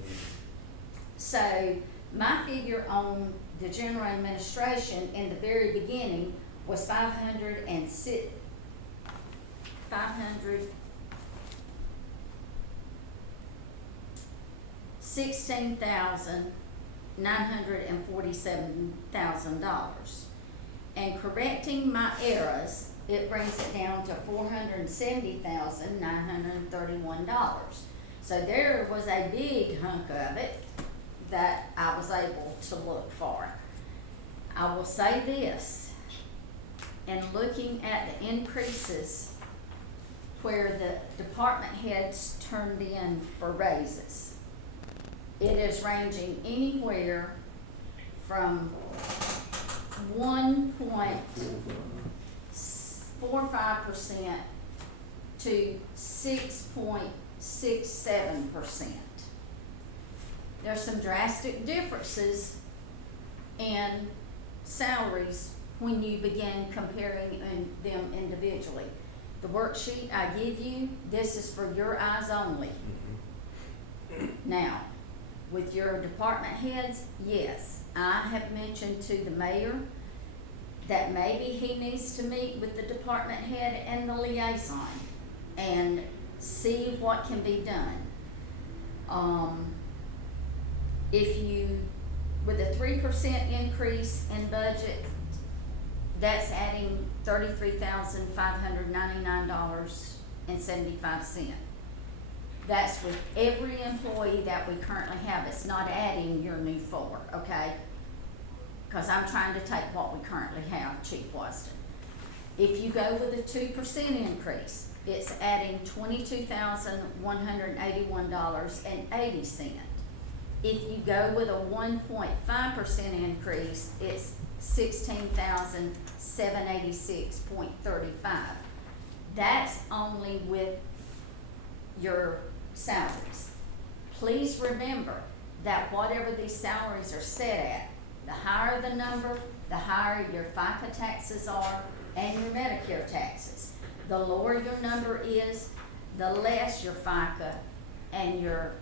So my figure on the general administration in the very beginning was $16,947,000. And correcting my errors, it brings it down to $470,931. So there was a big hunk of it that I was able to look for. I will say this, in looking at the increases where the department heads turned in for raises, it is ranging anywhere from 1.45% to 6.67%. There's some drastic differences in salaries when you begin comparing them individually. The worksheet I give you, this is for your eyes only. Now, with your department heads, yes, I have mentioned to the mayor that maybe he needs to meet with the department head and the liaison and see what can be done. If you, with a 3% increase in budget, that's adding $33,599.75. That's with every employee that we currently have. It's not adding your new 4, okay? Because I'm trying to take what we currently have, Chief Wasden. If you go with a 2% increase, it's adding $22,181.80. If you go with a 1.5% increase, it's $16,786.35. That's only with your salaries. Please remember that whatever these salaries are set at, the higher the number, the higher your FICA taxes are and your Medicare taxes. The lower your number is, the less your FICA and your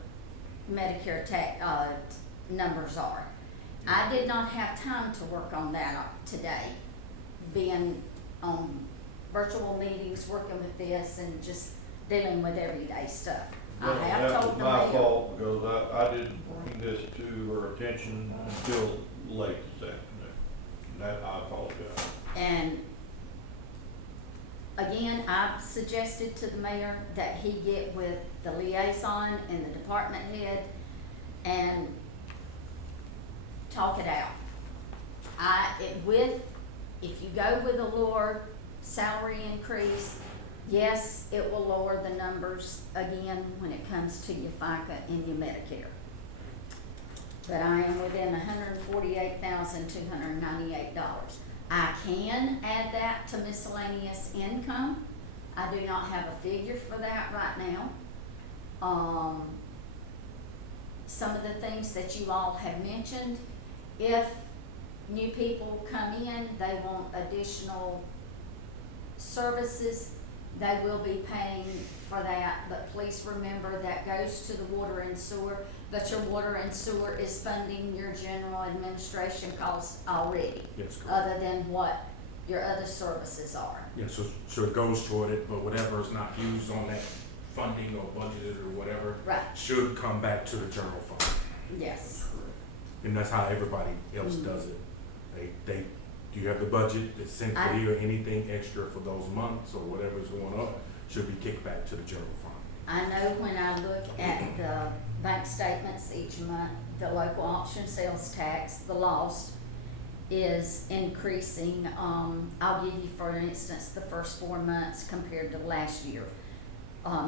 Medicare tax numbers are. I did not have time to work on that today, being on virtual meetings, working with this, and just dealing with everyday stuff. I Well, have that told was the my mayor. fault, because I didn't bring this to her attention until late this afternoon. That, I apologize. And again, I've suggested to the mayor that he get with the liaison and the department head and talk it out. If you go with a lower salary increase, yes, it will lower the numbers again when it comes to your FICA and your Medicare. But I am within $148,298. I can add that to miscellaneous income. I do not have a figure for that right now. Some of the things that you all have mentioned, if new people come in, they want additional services, they will be paying for that, but please remember that goes to the water and sewer, but your water and sewer is funding your general administration costs already, Yes, correct. other than what your other services are. Yeah, so it goes toward it, but whatever is not used on that funding or budgeted or whatever Right, should come back to the general fund. yes, And that's how everybody else Mhm. does it. They, do you have the budget that's sent for you, or anything extra for those months or whatever's going up should be kicked back to the general fund. I know when I look at the bank statements each month, the local option sales tax, the lost, is increasing. I'll give you, for instance, the first 4 months compared to last year.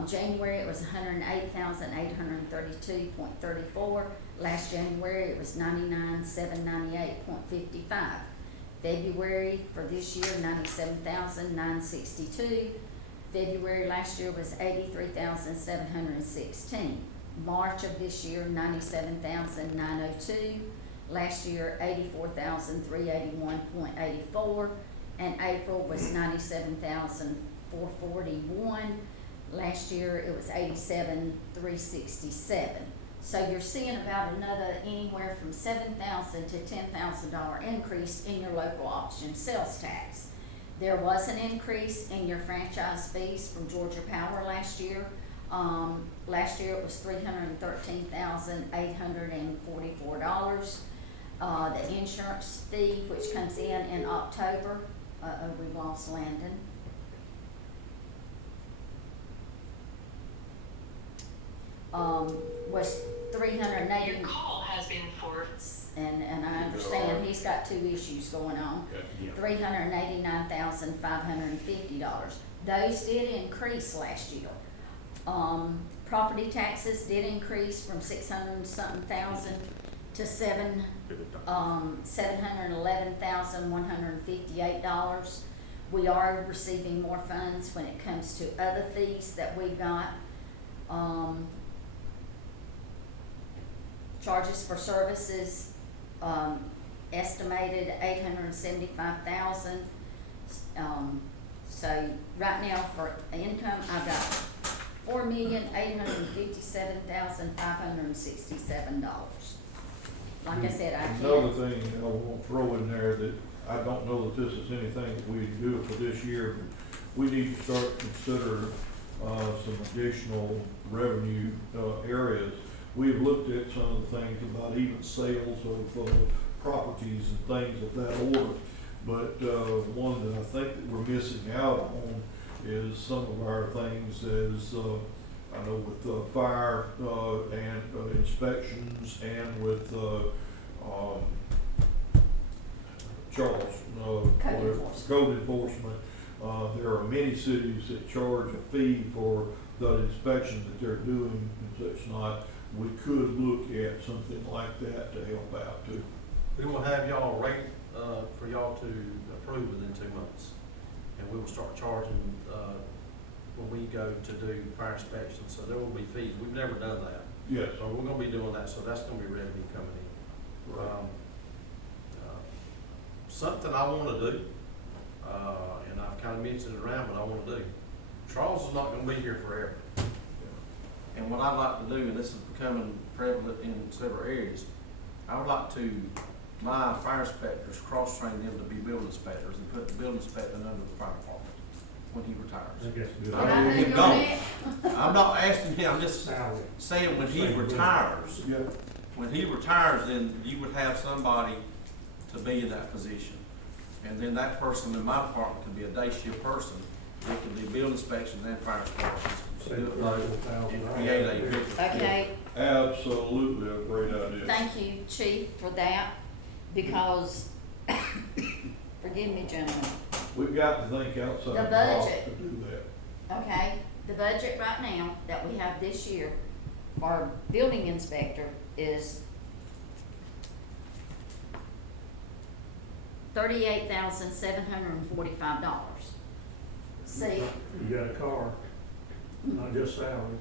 January, it was 108,832.34. Last January, it was 99,798.55. February for this year, 97,962. February last year was 83,716. March of this year, 97,902. Last year, 84,381.84. And April was 97,441. Last year, it was 87,367. So you're seeing about another anywhere from $7,000 to $10,000 increase in your local option sales tax. There was an increase in your franchise fees from Georgia Power last year. Last year it was $313,844. The insurance fee, which comes in October, we lost Landon. Was $380. Your call has been forwarded. And I understand he's got 2 issues going on. Yeah. $389,550. Those did increase last year. Property taxes did increase from 600 and something thousand to $711,158. We are receiving more funds when it comes to other fees that we got. Charges for services, estimated $875,000. So right now for income, I've got $4,857,567. Like I said, I Another can't. thing I want to throw in there, that I don't know that this is anything that we can do for this year, but we need to start to consider some additional revenue areas. We've looked at some of the things about even sales of properties and things of that order. But one that I think that we're missing out on is some of our things as, I know with fire and inspections, and with Charles, code enforcement. There are many cities that charge a fee for the inspection that they're doing and such not. We could look at something like that to help out too. We will have y'all rate, for y'all to approve within 2 months. And we will start charging, when we go to do fire inspections, so there will be fees. We've never done that. Yes. So we're gonna be doing that, so that's gonna be revenue coming in. Something I wanna do, and I've kinda mentioned it around, but I wanna do. Charles is not gonna be here forever. And what I'd like to do, and this is becoming prevalent in several areas, I would like to my fire inspectors cross-train them to be building inspectors and put the building inspector under the fire department when he I retires. think that's a good. Did I I move mean, your don't. neck? I'm not asking him, I'm just Salary. saying when he Same with- retires, Yeah. when he retires, then you would have somebody to be in that position. And then that person in my department could be a day shift person, they could do building inspections and fire inspections. Say Do it like, $34,000. and create a big. Okay, Absolutely a great idea. thank you, Chief, for that, because, forgive me, gentlemen, We've got to think outside The the box budget. to do that. okay? The budget right now that we have this year for our building inspector is $38,745. See? You got a car, not just salary.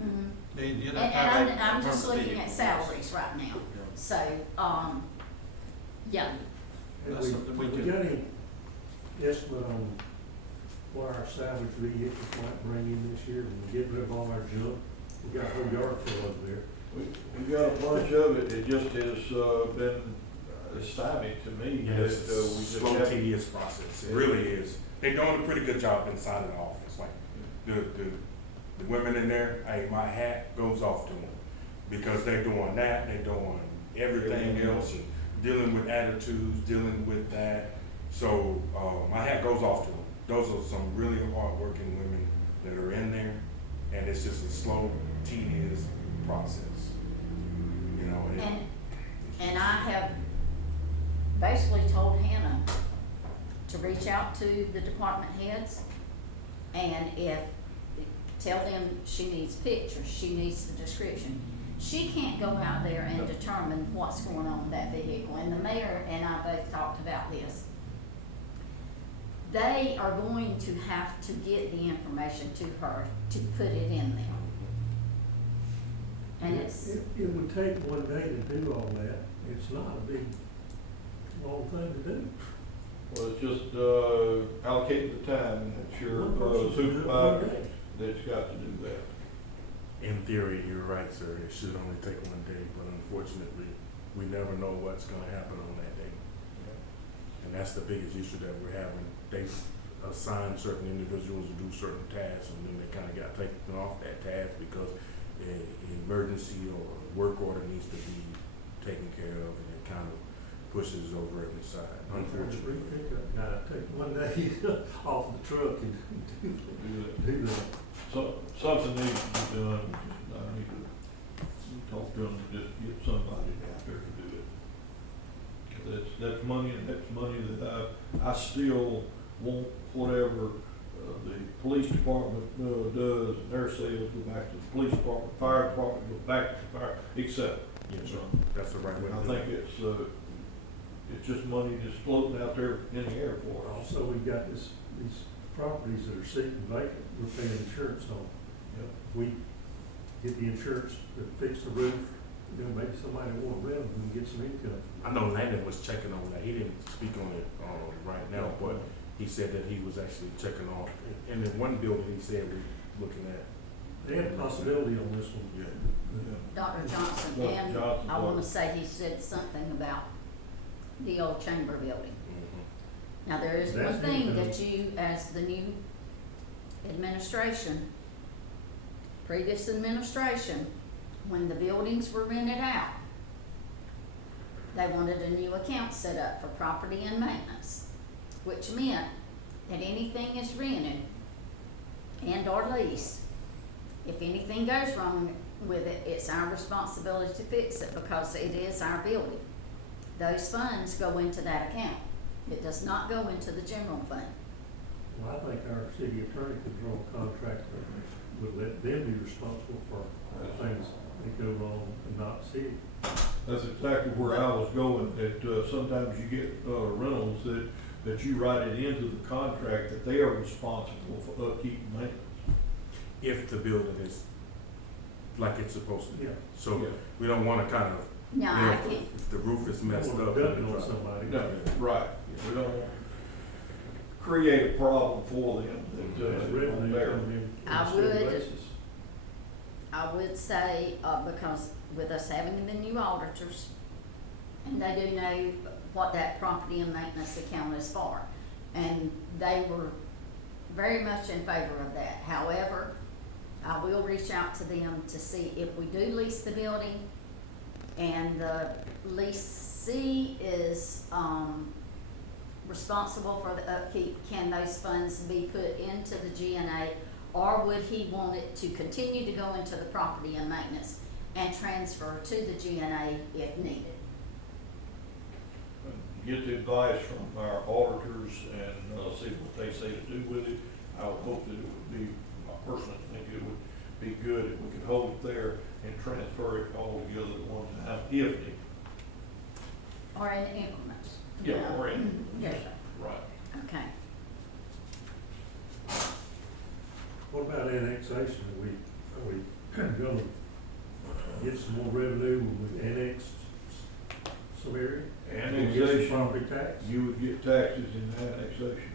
Mhm. Then you'd And, have to have and that I'm just permanent looking at vehicle. salaries right now, so, yeah, Have That's something we we could- got any estimate on what our salvage vehicles might bring in this year and get rid of all our junk? We got a whole yard full over there. We got a bunch of it, it just has, been savvy to me Yeah, that, it's we a just slow, have. tedious process. It really is. They're doing a pretty good job inside of the office. Like the women in there, hey, my hat goes off to them because they're doing that, they're doing everything else, and dealing with attitudes, dealing with that. So my hat goes off to them. Those are some really hardworking women that are in there, and it's just a slow, tedious process. You know, and I have basically told Hannah to reach out to the department heads, and tell them she needs pictures, she needs the description. She can't go out there and determine what's going on with that vehicle, and the mayor and I both talked about this. They are going to have to get the information to her to put it in there. And it's, It would take one day to do all that. It's not a big, long thing to do. Well, it's just, allocating the time, and it's your One person can do it one supervisor day. that's got to do that. in theory, you're right, sir. It should only take one day, but unfortunately, we never know what's gonna happen on that day. And that's the biggest issue that we're having. They assign certain individuals to do certain tasks, and then they kinda got taken off that task because an emergency or work order needs to be taken care of, and it kind of pushes over every side, unfortunately. Pickup guy, take one day off the truck and do that. So, something needs to be done, I need to talk to them and just get somebody out there to do it. 'Cause that's money, and that's money that I still want whatever, the police department, does, and their sales go back to the police department, fire department go back to the fire, except. Yes, sir. That's the right way I to do think it. it's just money just floating out there in the air for us. Also, we've got these properties that are sitting vacant, we're paying insurance on. Yep. If we get the insurance to fix the roof, then maybe somebody will want to rent them and get some income. I know Landon was checking on that. He didn't speak on it, right now, but he said that he was actually checking on, and in one building, he said we're looking at. They had a possibility on this one. Yeah. Dr. Johnson, Dr. and Johnson, I wanna say he said something about the old chamber building. Mhm. Now, there is one That's thing income. that you, as the new administration, previous administration, when the buildings were rented out, they wanted a new account set up for property and maintenance, which meant that anything is rented and or leased, if anything goes wrong with it, it's our responsibility to fix it because it is our building. Those funds go into that account. It does not go into the general fund. Well, I think our city attorney could draw a contract that would let them be responsible for things that go wrong and not the city. That's exactly where I was going, that, sometimes you get, rentals that you write it into the contract that they are responsible for upkeep and maintenance. If the building is like it's supposed to be. Yeah. So Yeah. we don't wanna kind of, No, you I know, can't. if the roof is messed Or up. dump it on somebody. No, right, we don't create a problem for them that, There's on revenue there. coming in on I a steady would- basis. I would say, because with us having the new auditors And they do know what that property and maintenance account is for. And they were very much in favor of that. However, I will reach out to them to see if we do lease the building and the leasee is, responsible for the upkeep, can those funds be put into the GNA? Or would he want it to continue to go into the property and maintenance and transfer to the GNA if needed? Get the advice from our auditors and, see what they say to do with it. I would hope that it would be, I personally think it would be good if we could hold it there and transfer it all together at one time, if needed. Or in increments? you Yeah, know? or in, Yes, right. okay. What about annexation? Are we gonna get some more revenue when we annex some area? Get some Annexation, property tax? you would get taxes in annexation.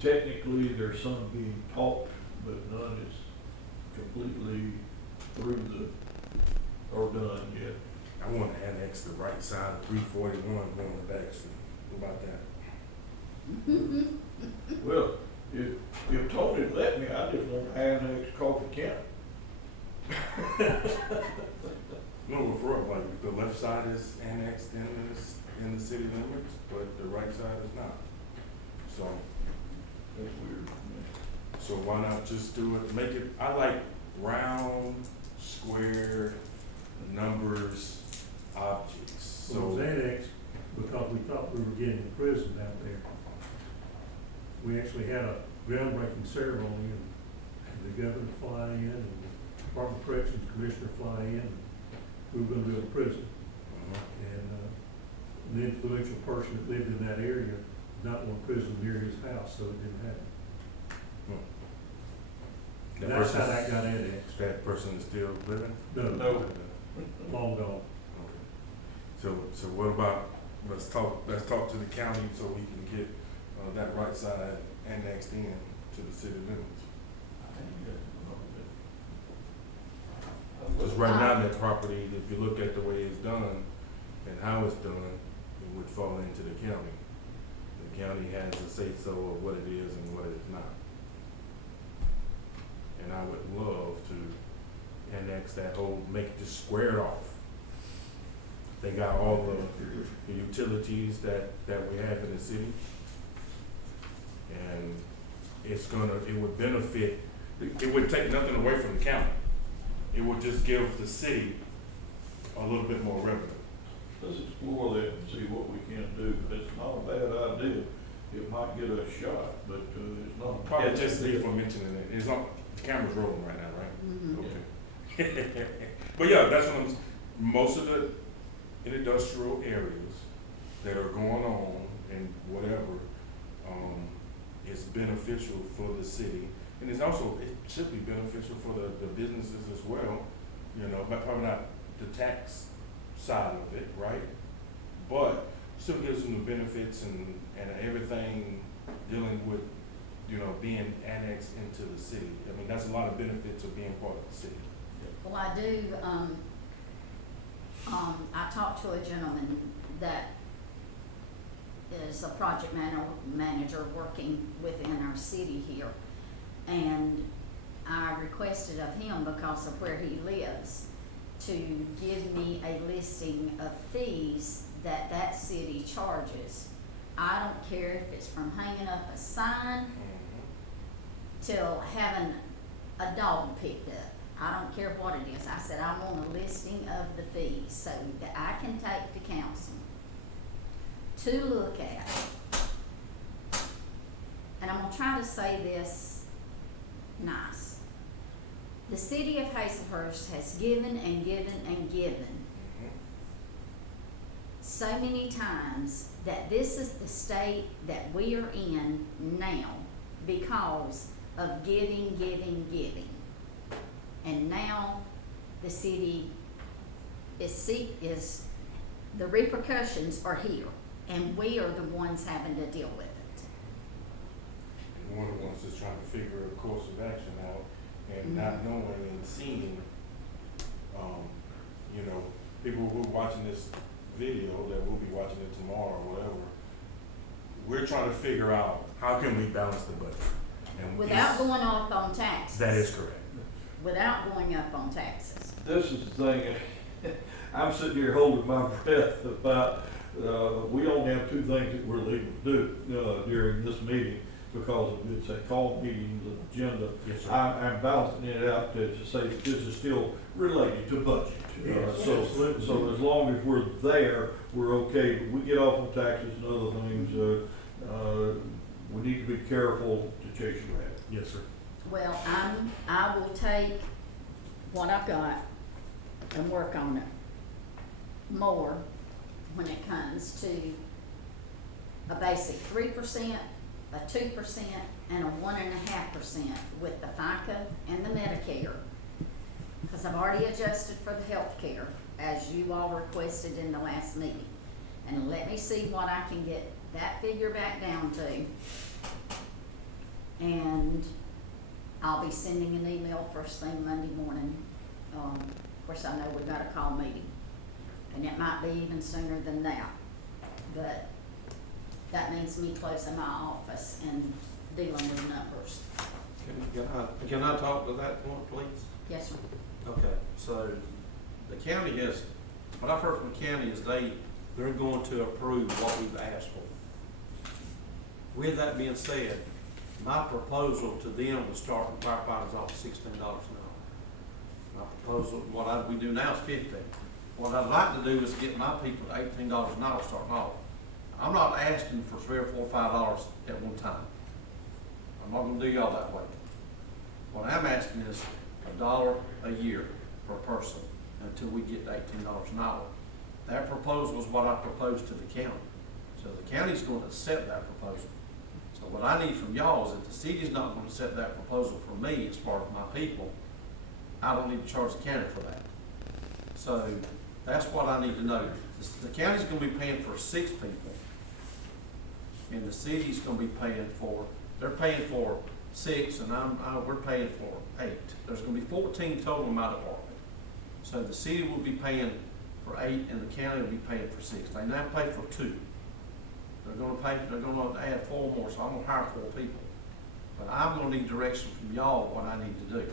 Technically, there's some being taught, but none is completely through or done yet. I want to annex the right side of 341 going to Baxter. What about that? Well, if Tony let me, I just want to annex Coffee County. No, we're for it, like the left side is annexed in the city limits, but the right side is not. So, That's weird. so why not just do it, make it, I like round, square, numbers, objects. So it was So, annexed because we thought we were getting a prison out there. We actually had a groundbreaking ceremony and had the governor fly in and the Department of Corrections Commissioner fly in. And we were gonna build a prison. And, an influential person that lived in that area did not want prison near his house, so it didn't happen. And that's how that got annexed. that person is still living? No. Long gone. Okay. So what about, let's talk to the county so we can get, that right side annexed in to the city limits. Because right now, that property, if you look at the way it's done and how it's done, it would fall into the county. The county has a say-so of what it is and what it is not. And I would love to annex that whole, make it just squared off. They got all the utilities that we have in the city. And it would benefit, it would take nothing away from the county. It would just give the city a little bit more revenue. Let's explore that and see what we can do. It's not a bad idea. It might get us shot, but, it's not. a Probably bad just idea. leave for mentioning it. It's on, the camera's rolling right now, right? Mhm. Okay. But yeah, that's what most of the industrial areas that are going on and whatever, is beneficial for the city. And it's also, it should be beneficial for the businesses as well, but probably not the tax side of it, right? But still gives them the benefits and everything dealing with, being annexed into the city. I mean, that's a lot of benefits of being part of the city. Well, I do, I talked to a gentleman that is a project manager working within our city here. And I requested of him, because of where he lives, to give me a listing of fees that city charges. I don't care if it's from hanging up a sign till having a dog picked up. I don't care what it is. I said, I want a listing of the fees so that I can take to council to look at. And I'm gonna try to say this nice. The city of Hazelhurst has given and given and given so many times that this is the state that we are in now because of giving. And now the city is the repercussions are here, and we are the ones having to deal with it. And one of the ones that's trying to figure a course of action out and not knowing and seeing, you know, people who are watching this video, that will be watching it tomorrow or whatever, we're trying to figure out how can we balance the budget? And Without it's- going up on taxes. That is correct. Without going up on taxes. This is the thing, I'm sitting here holding my breath about, we only have two things that we're legal to do, during this meeting, because it's a call meeting, the agenda. Yes, sir. I'm balancing it out to say that this is still related to budget. Yes, So as long as we're there, we're okay, but we get off on taxes and other things, we need to be careful to chase a rabbit. Yes, sir. Well, I will take what I've got and work on it more when it comes to a basic 3%, a 2%, and a 1.5% with the FICA and the Medicare. Because I've already adjusted for the health care, as you all requested in the last meeting. And let me see what I can get that figure back down to. And I'll be sending an email first thing Monday morning. Of course, I know we've got a call meeting, and it might be even sooner than that. But that means me closing my office and dealing with numbers. Can I talk to that point, please? Yes, sir. Okay, so the county has, what I've heard from the county is they're going to approve what we've asked for. With that being said, my proposal to them was starting firefighters off $16 an hour. My proposal, we do now is $15. What I'd like to do is get my people to $18 an hour starting off. I'm not asking for $3 or $4 or $5 at one time. I'm not gonna do y'all that way. What I'm asking is $1 a year per person until we get to $18 an hour. That proposal is what I proposed to the county. So the county's going to accept that proposal. So what I need from y'all is if the city's not going to accept that proposal for me as far as my people, I don't need to charge the county for that. So that's what I need to know. The county's going to be paying for 6 people, and the city's going to be paying for, they're paying for 6, and we're paying for 8. There's going to be 14 total in my department. So the city will be paying for 8, and the county will be paying for 6. They now pay for 2. They're going to add 4 more, so I'm going to hire 4 people. But I'm going to need direction from y'all what I need to do,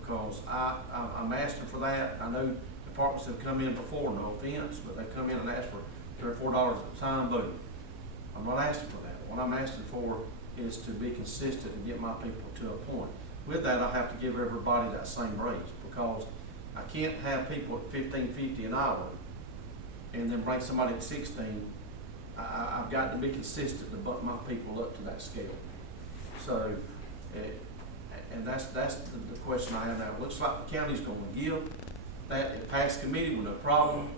because I'm asking for that. I know departments have come in before, no offense, but they come in and ask for $3 or $4 a time vote. I'm not asking for that. What I'm asking for is to be consistent and get my people to a point. With that, I have to give everybody that same raise, because I can't have people at $15.50 an hour and then bring somebody at 16. I've got to be consistent to bump my people up to that scale. So, and that's the question I have now. It looks like the county's going to give that. It passed committee with no problem.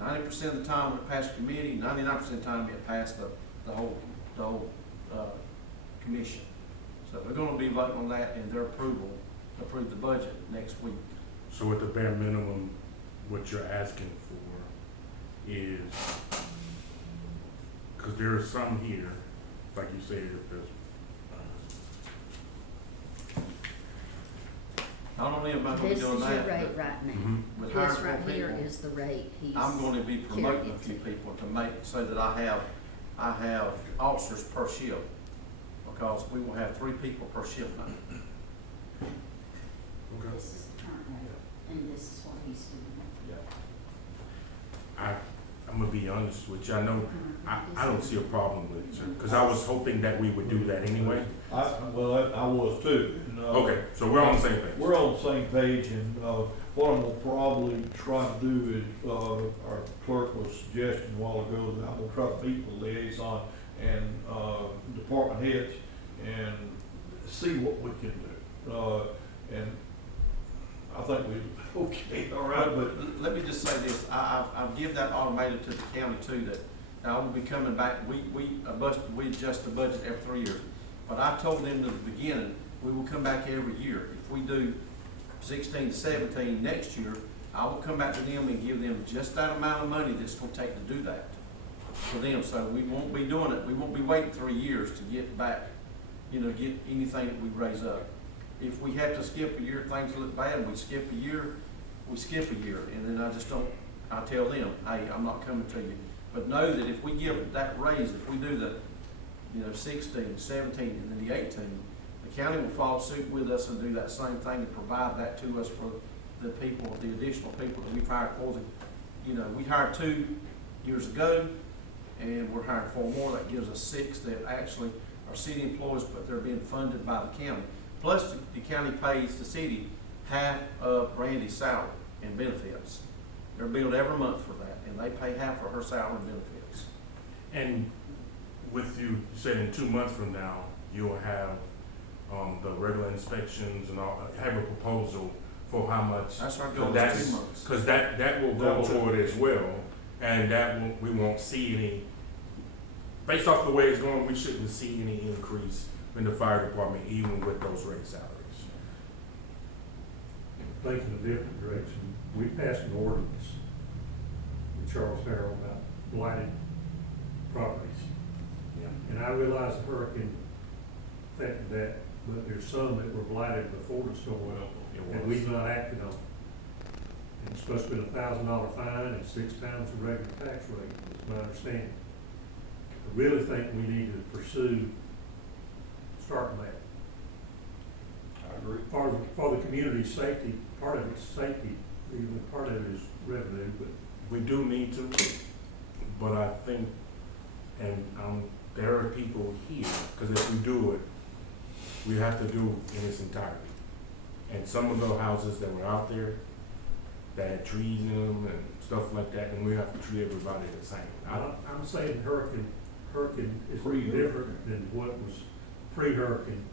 90% of the time it passed committee, 99% of the time it passed the whole commission. So we're going to be voting on that and their approval to approve the budget next week. So at the bare minimum, what you're asking for is, because there are some here, like you said, if there's, Not only am I going to be This is doing your that, rate but right now. Mhm. with This hiring right 4 here people, is the rate he's. I'm going to be promoting a carried few it to. people to make, so that I have officers per shift, because we will have 3 people per shift now. okay. This is the current rate, and this is what he's doing. I'm gonna be honest with you, I know, I don't see a problem with it, sir, because I was hoping that we would do that anyway. I was too. And, Okay, so we're on the same page. We're on the same page, and, what I'm gonna probably try to do is, our clerk was suggesting a while ago that I'm gonna try to meet with liaison and, department heads and see what we can do. And I think okay, all right, but Let me just say this, I've given that automated to the county too, that I will be coming back, we adjust the budget every 3 years. But I told them at the beginning, we will come back every year. If we do 16 to 17 next year, I will come back to them and give them just that amount of money that's gonna take to do that for them. So we won't be doing it, we won't be waiting 3 years to get back, get anything that we raise up. If we have to skip a year, things look bad, we skip a year, we skip a year, and then I just don't, I tell them, hey, I'm not coming to you. But know that if we give that raise, if we do the, 16, 17, and then the 18, the county will follow suit with us and do that same thing and provide that to us for the people, the additional people that we've hired for the, we hired 2 years ago, and we're hiring 4 more. That gives us 6 that actually are city employees, but they're being funded by the county. Plus, the county pays the city half of Randy's salary and benefits. They're billed every month for that, and they pay half of her salary and benefits. And with you said in 2 months from now, you'll have, the regular inspections and all, have a proposal for how much. That's our goal, That's- is 2 months. Cause that will go toward it as well, and we won't see any, based off the way it's going, we shouldn't see any increase in the fire department, even with those rate salaries. Thinking a different direction, we passed an ordinance with Charles Harrell about blighted properties. Yeah. And I realize the hurricane affected that, but there's some that were blighted before the storm, and we've not acted on. And it's supposed to be $1,000 fine and 6 times the regular tax rate, is my understanding. I really think we need to pursue starting that. I agree. For the community's safety, part of it's safety, even part of it is revenue, but We do need to, but I think, and there are people here, because if we do it, we have to do it in its entirety. And some of the houses that were out there that had trees in them and stuff like that, and we have to treat everybody the same. I'm saying hurricane is Pre-hurricane. different than what was pre-hurricane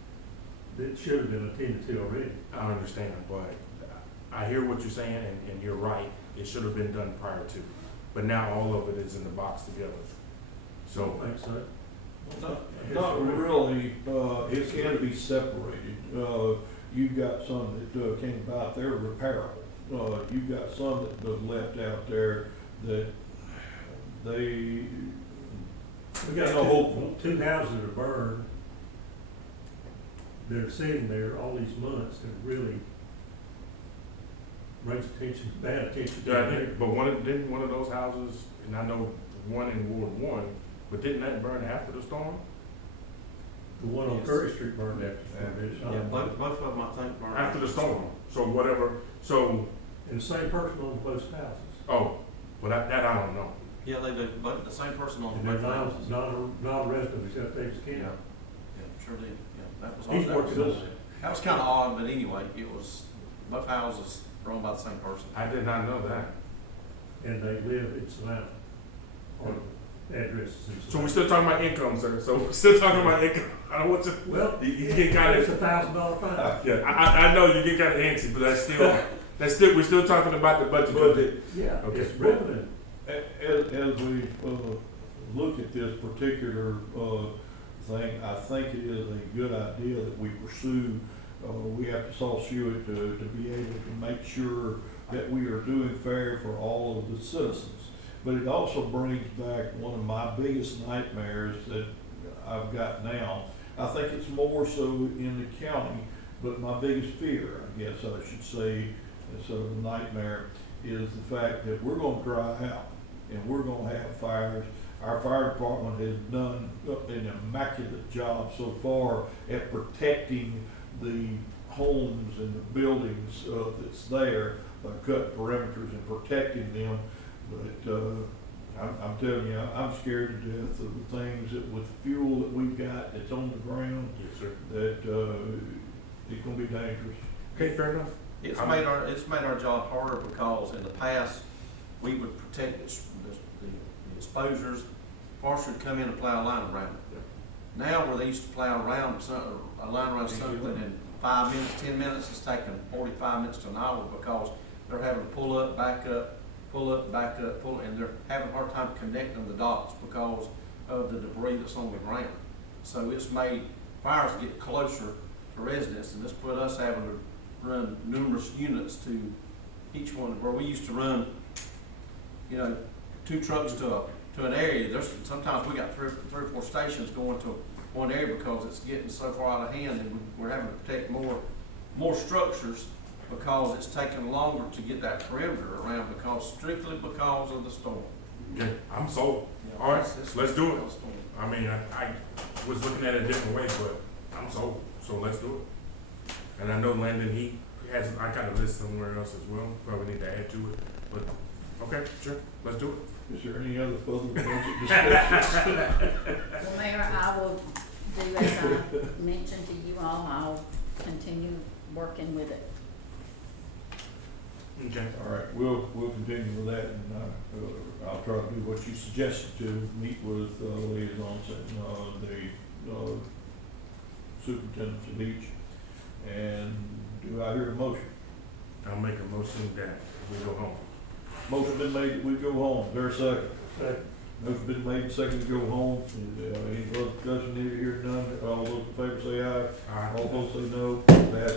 that should have been attended to already. I understand, but I hear what you're saying, and you're right. It should have been done prior to. But now all of it is in the box together. So, I think so. Not really, it can be separated. You've got some that came about, they're repairable. You've got some that was left out there that they, We got No hope. 2 houses that are burned. They're sitting there all these months and really brings attention, bad attention. to yeah, it. but didn't one of those houses, and I know one in Ward 1, but didn't that burn after the storm? The one on Yes. Curry Street burned after the storm. Yeah, both of them, I think, burned. After the storm. So whatever, so, And the same person owns both houses. oh, well, that I don't know. Yeah, they do, but the same person on And both they're houses. not a resident of South Davis County. Yeah, sure did, yeah, that was. He's that was- working on it. That was kinda odd, but anyway, it was, both houses were owned by the same person. I did not know that. And they live in Savannah, or the address is in So we're Savannah. still talking about income, sir. So we're still talking about income. I don't want to. Well, You get kind it's of. $1,000 fine. Yeah, I know you get kind of antsy, but we're still talking about the budget. But- Yeah, Okay. it's revenue. as we look at this particular thing, I think it is a good idea that we pursue. We have to saw Hewitt to be able to make sure that we are doing fair for all of the citizens. But it also brings back one of my biggest nightmares that I've got now. I think it's more so in the county, but my biggest fear, I guess I should say, instead of a nightmare, is the fact that we're gonna dry out and we're gonna have fires. Our fire department has done an immaculate job so far at protecting the homes and the buildings that's there, by cutting perimeters and protecting them. But I'm telling you, I'm scared to death of the things that with fuel that we've got that's on the ground, Yes, sir. that it's gonna be dangerous. Okay, fair enough. It's made our job harder because in the past, we would protect the exposures. Forestry would come in and plow a line around it. Now, where they used to plow around a line around something in 5 minutes, 10 minutes, it's taking 45 minutes to an hour because they're having to pull up, back up, and they're having a hard time connecting the dots because of the debris that's on the ground. So it's made fires get closer to residents, and this put us having to run numerous units to each one, where we used to run, 2 trucks to an area. Sometimes we got three or four stations going to one area because it's getting so far out of hand, and we're having to protect more structures because it's taken longer to get that perimeter around strictly because of the storm. Okay, I'm sold. All right, let's do it. I mean, I was looking at it a different way, but I'm sold, so let's do it. And I know Landon, he has, I got a list somewhere else as well, probably need to add to it, but, okay, sure, let's do it. Is there any other further budget discussion? Well, Mayor, I will do as I mentioned to you all, I'll continue working with it. Okay. All right, we'll continue with that, and, I'll try to do what you suggested to, meet with, liaisons and, the, superintendents of each. And do I hear a motion? I'll make a motion that we go home. Motion been made that we go home, is there a second? Second. Motion been made, second to go home, any further discussion needed here, none, all those in favor say aye. All right. All opposed say no, pass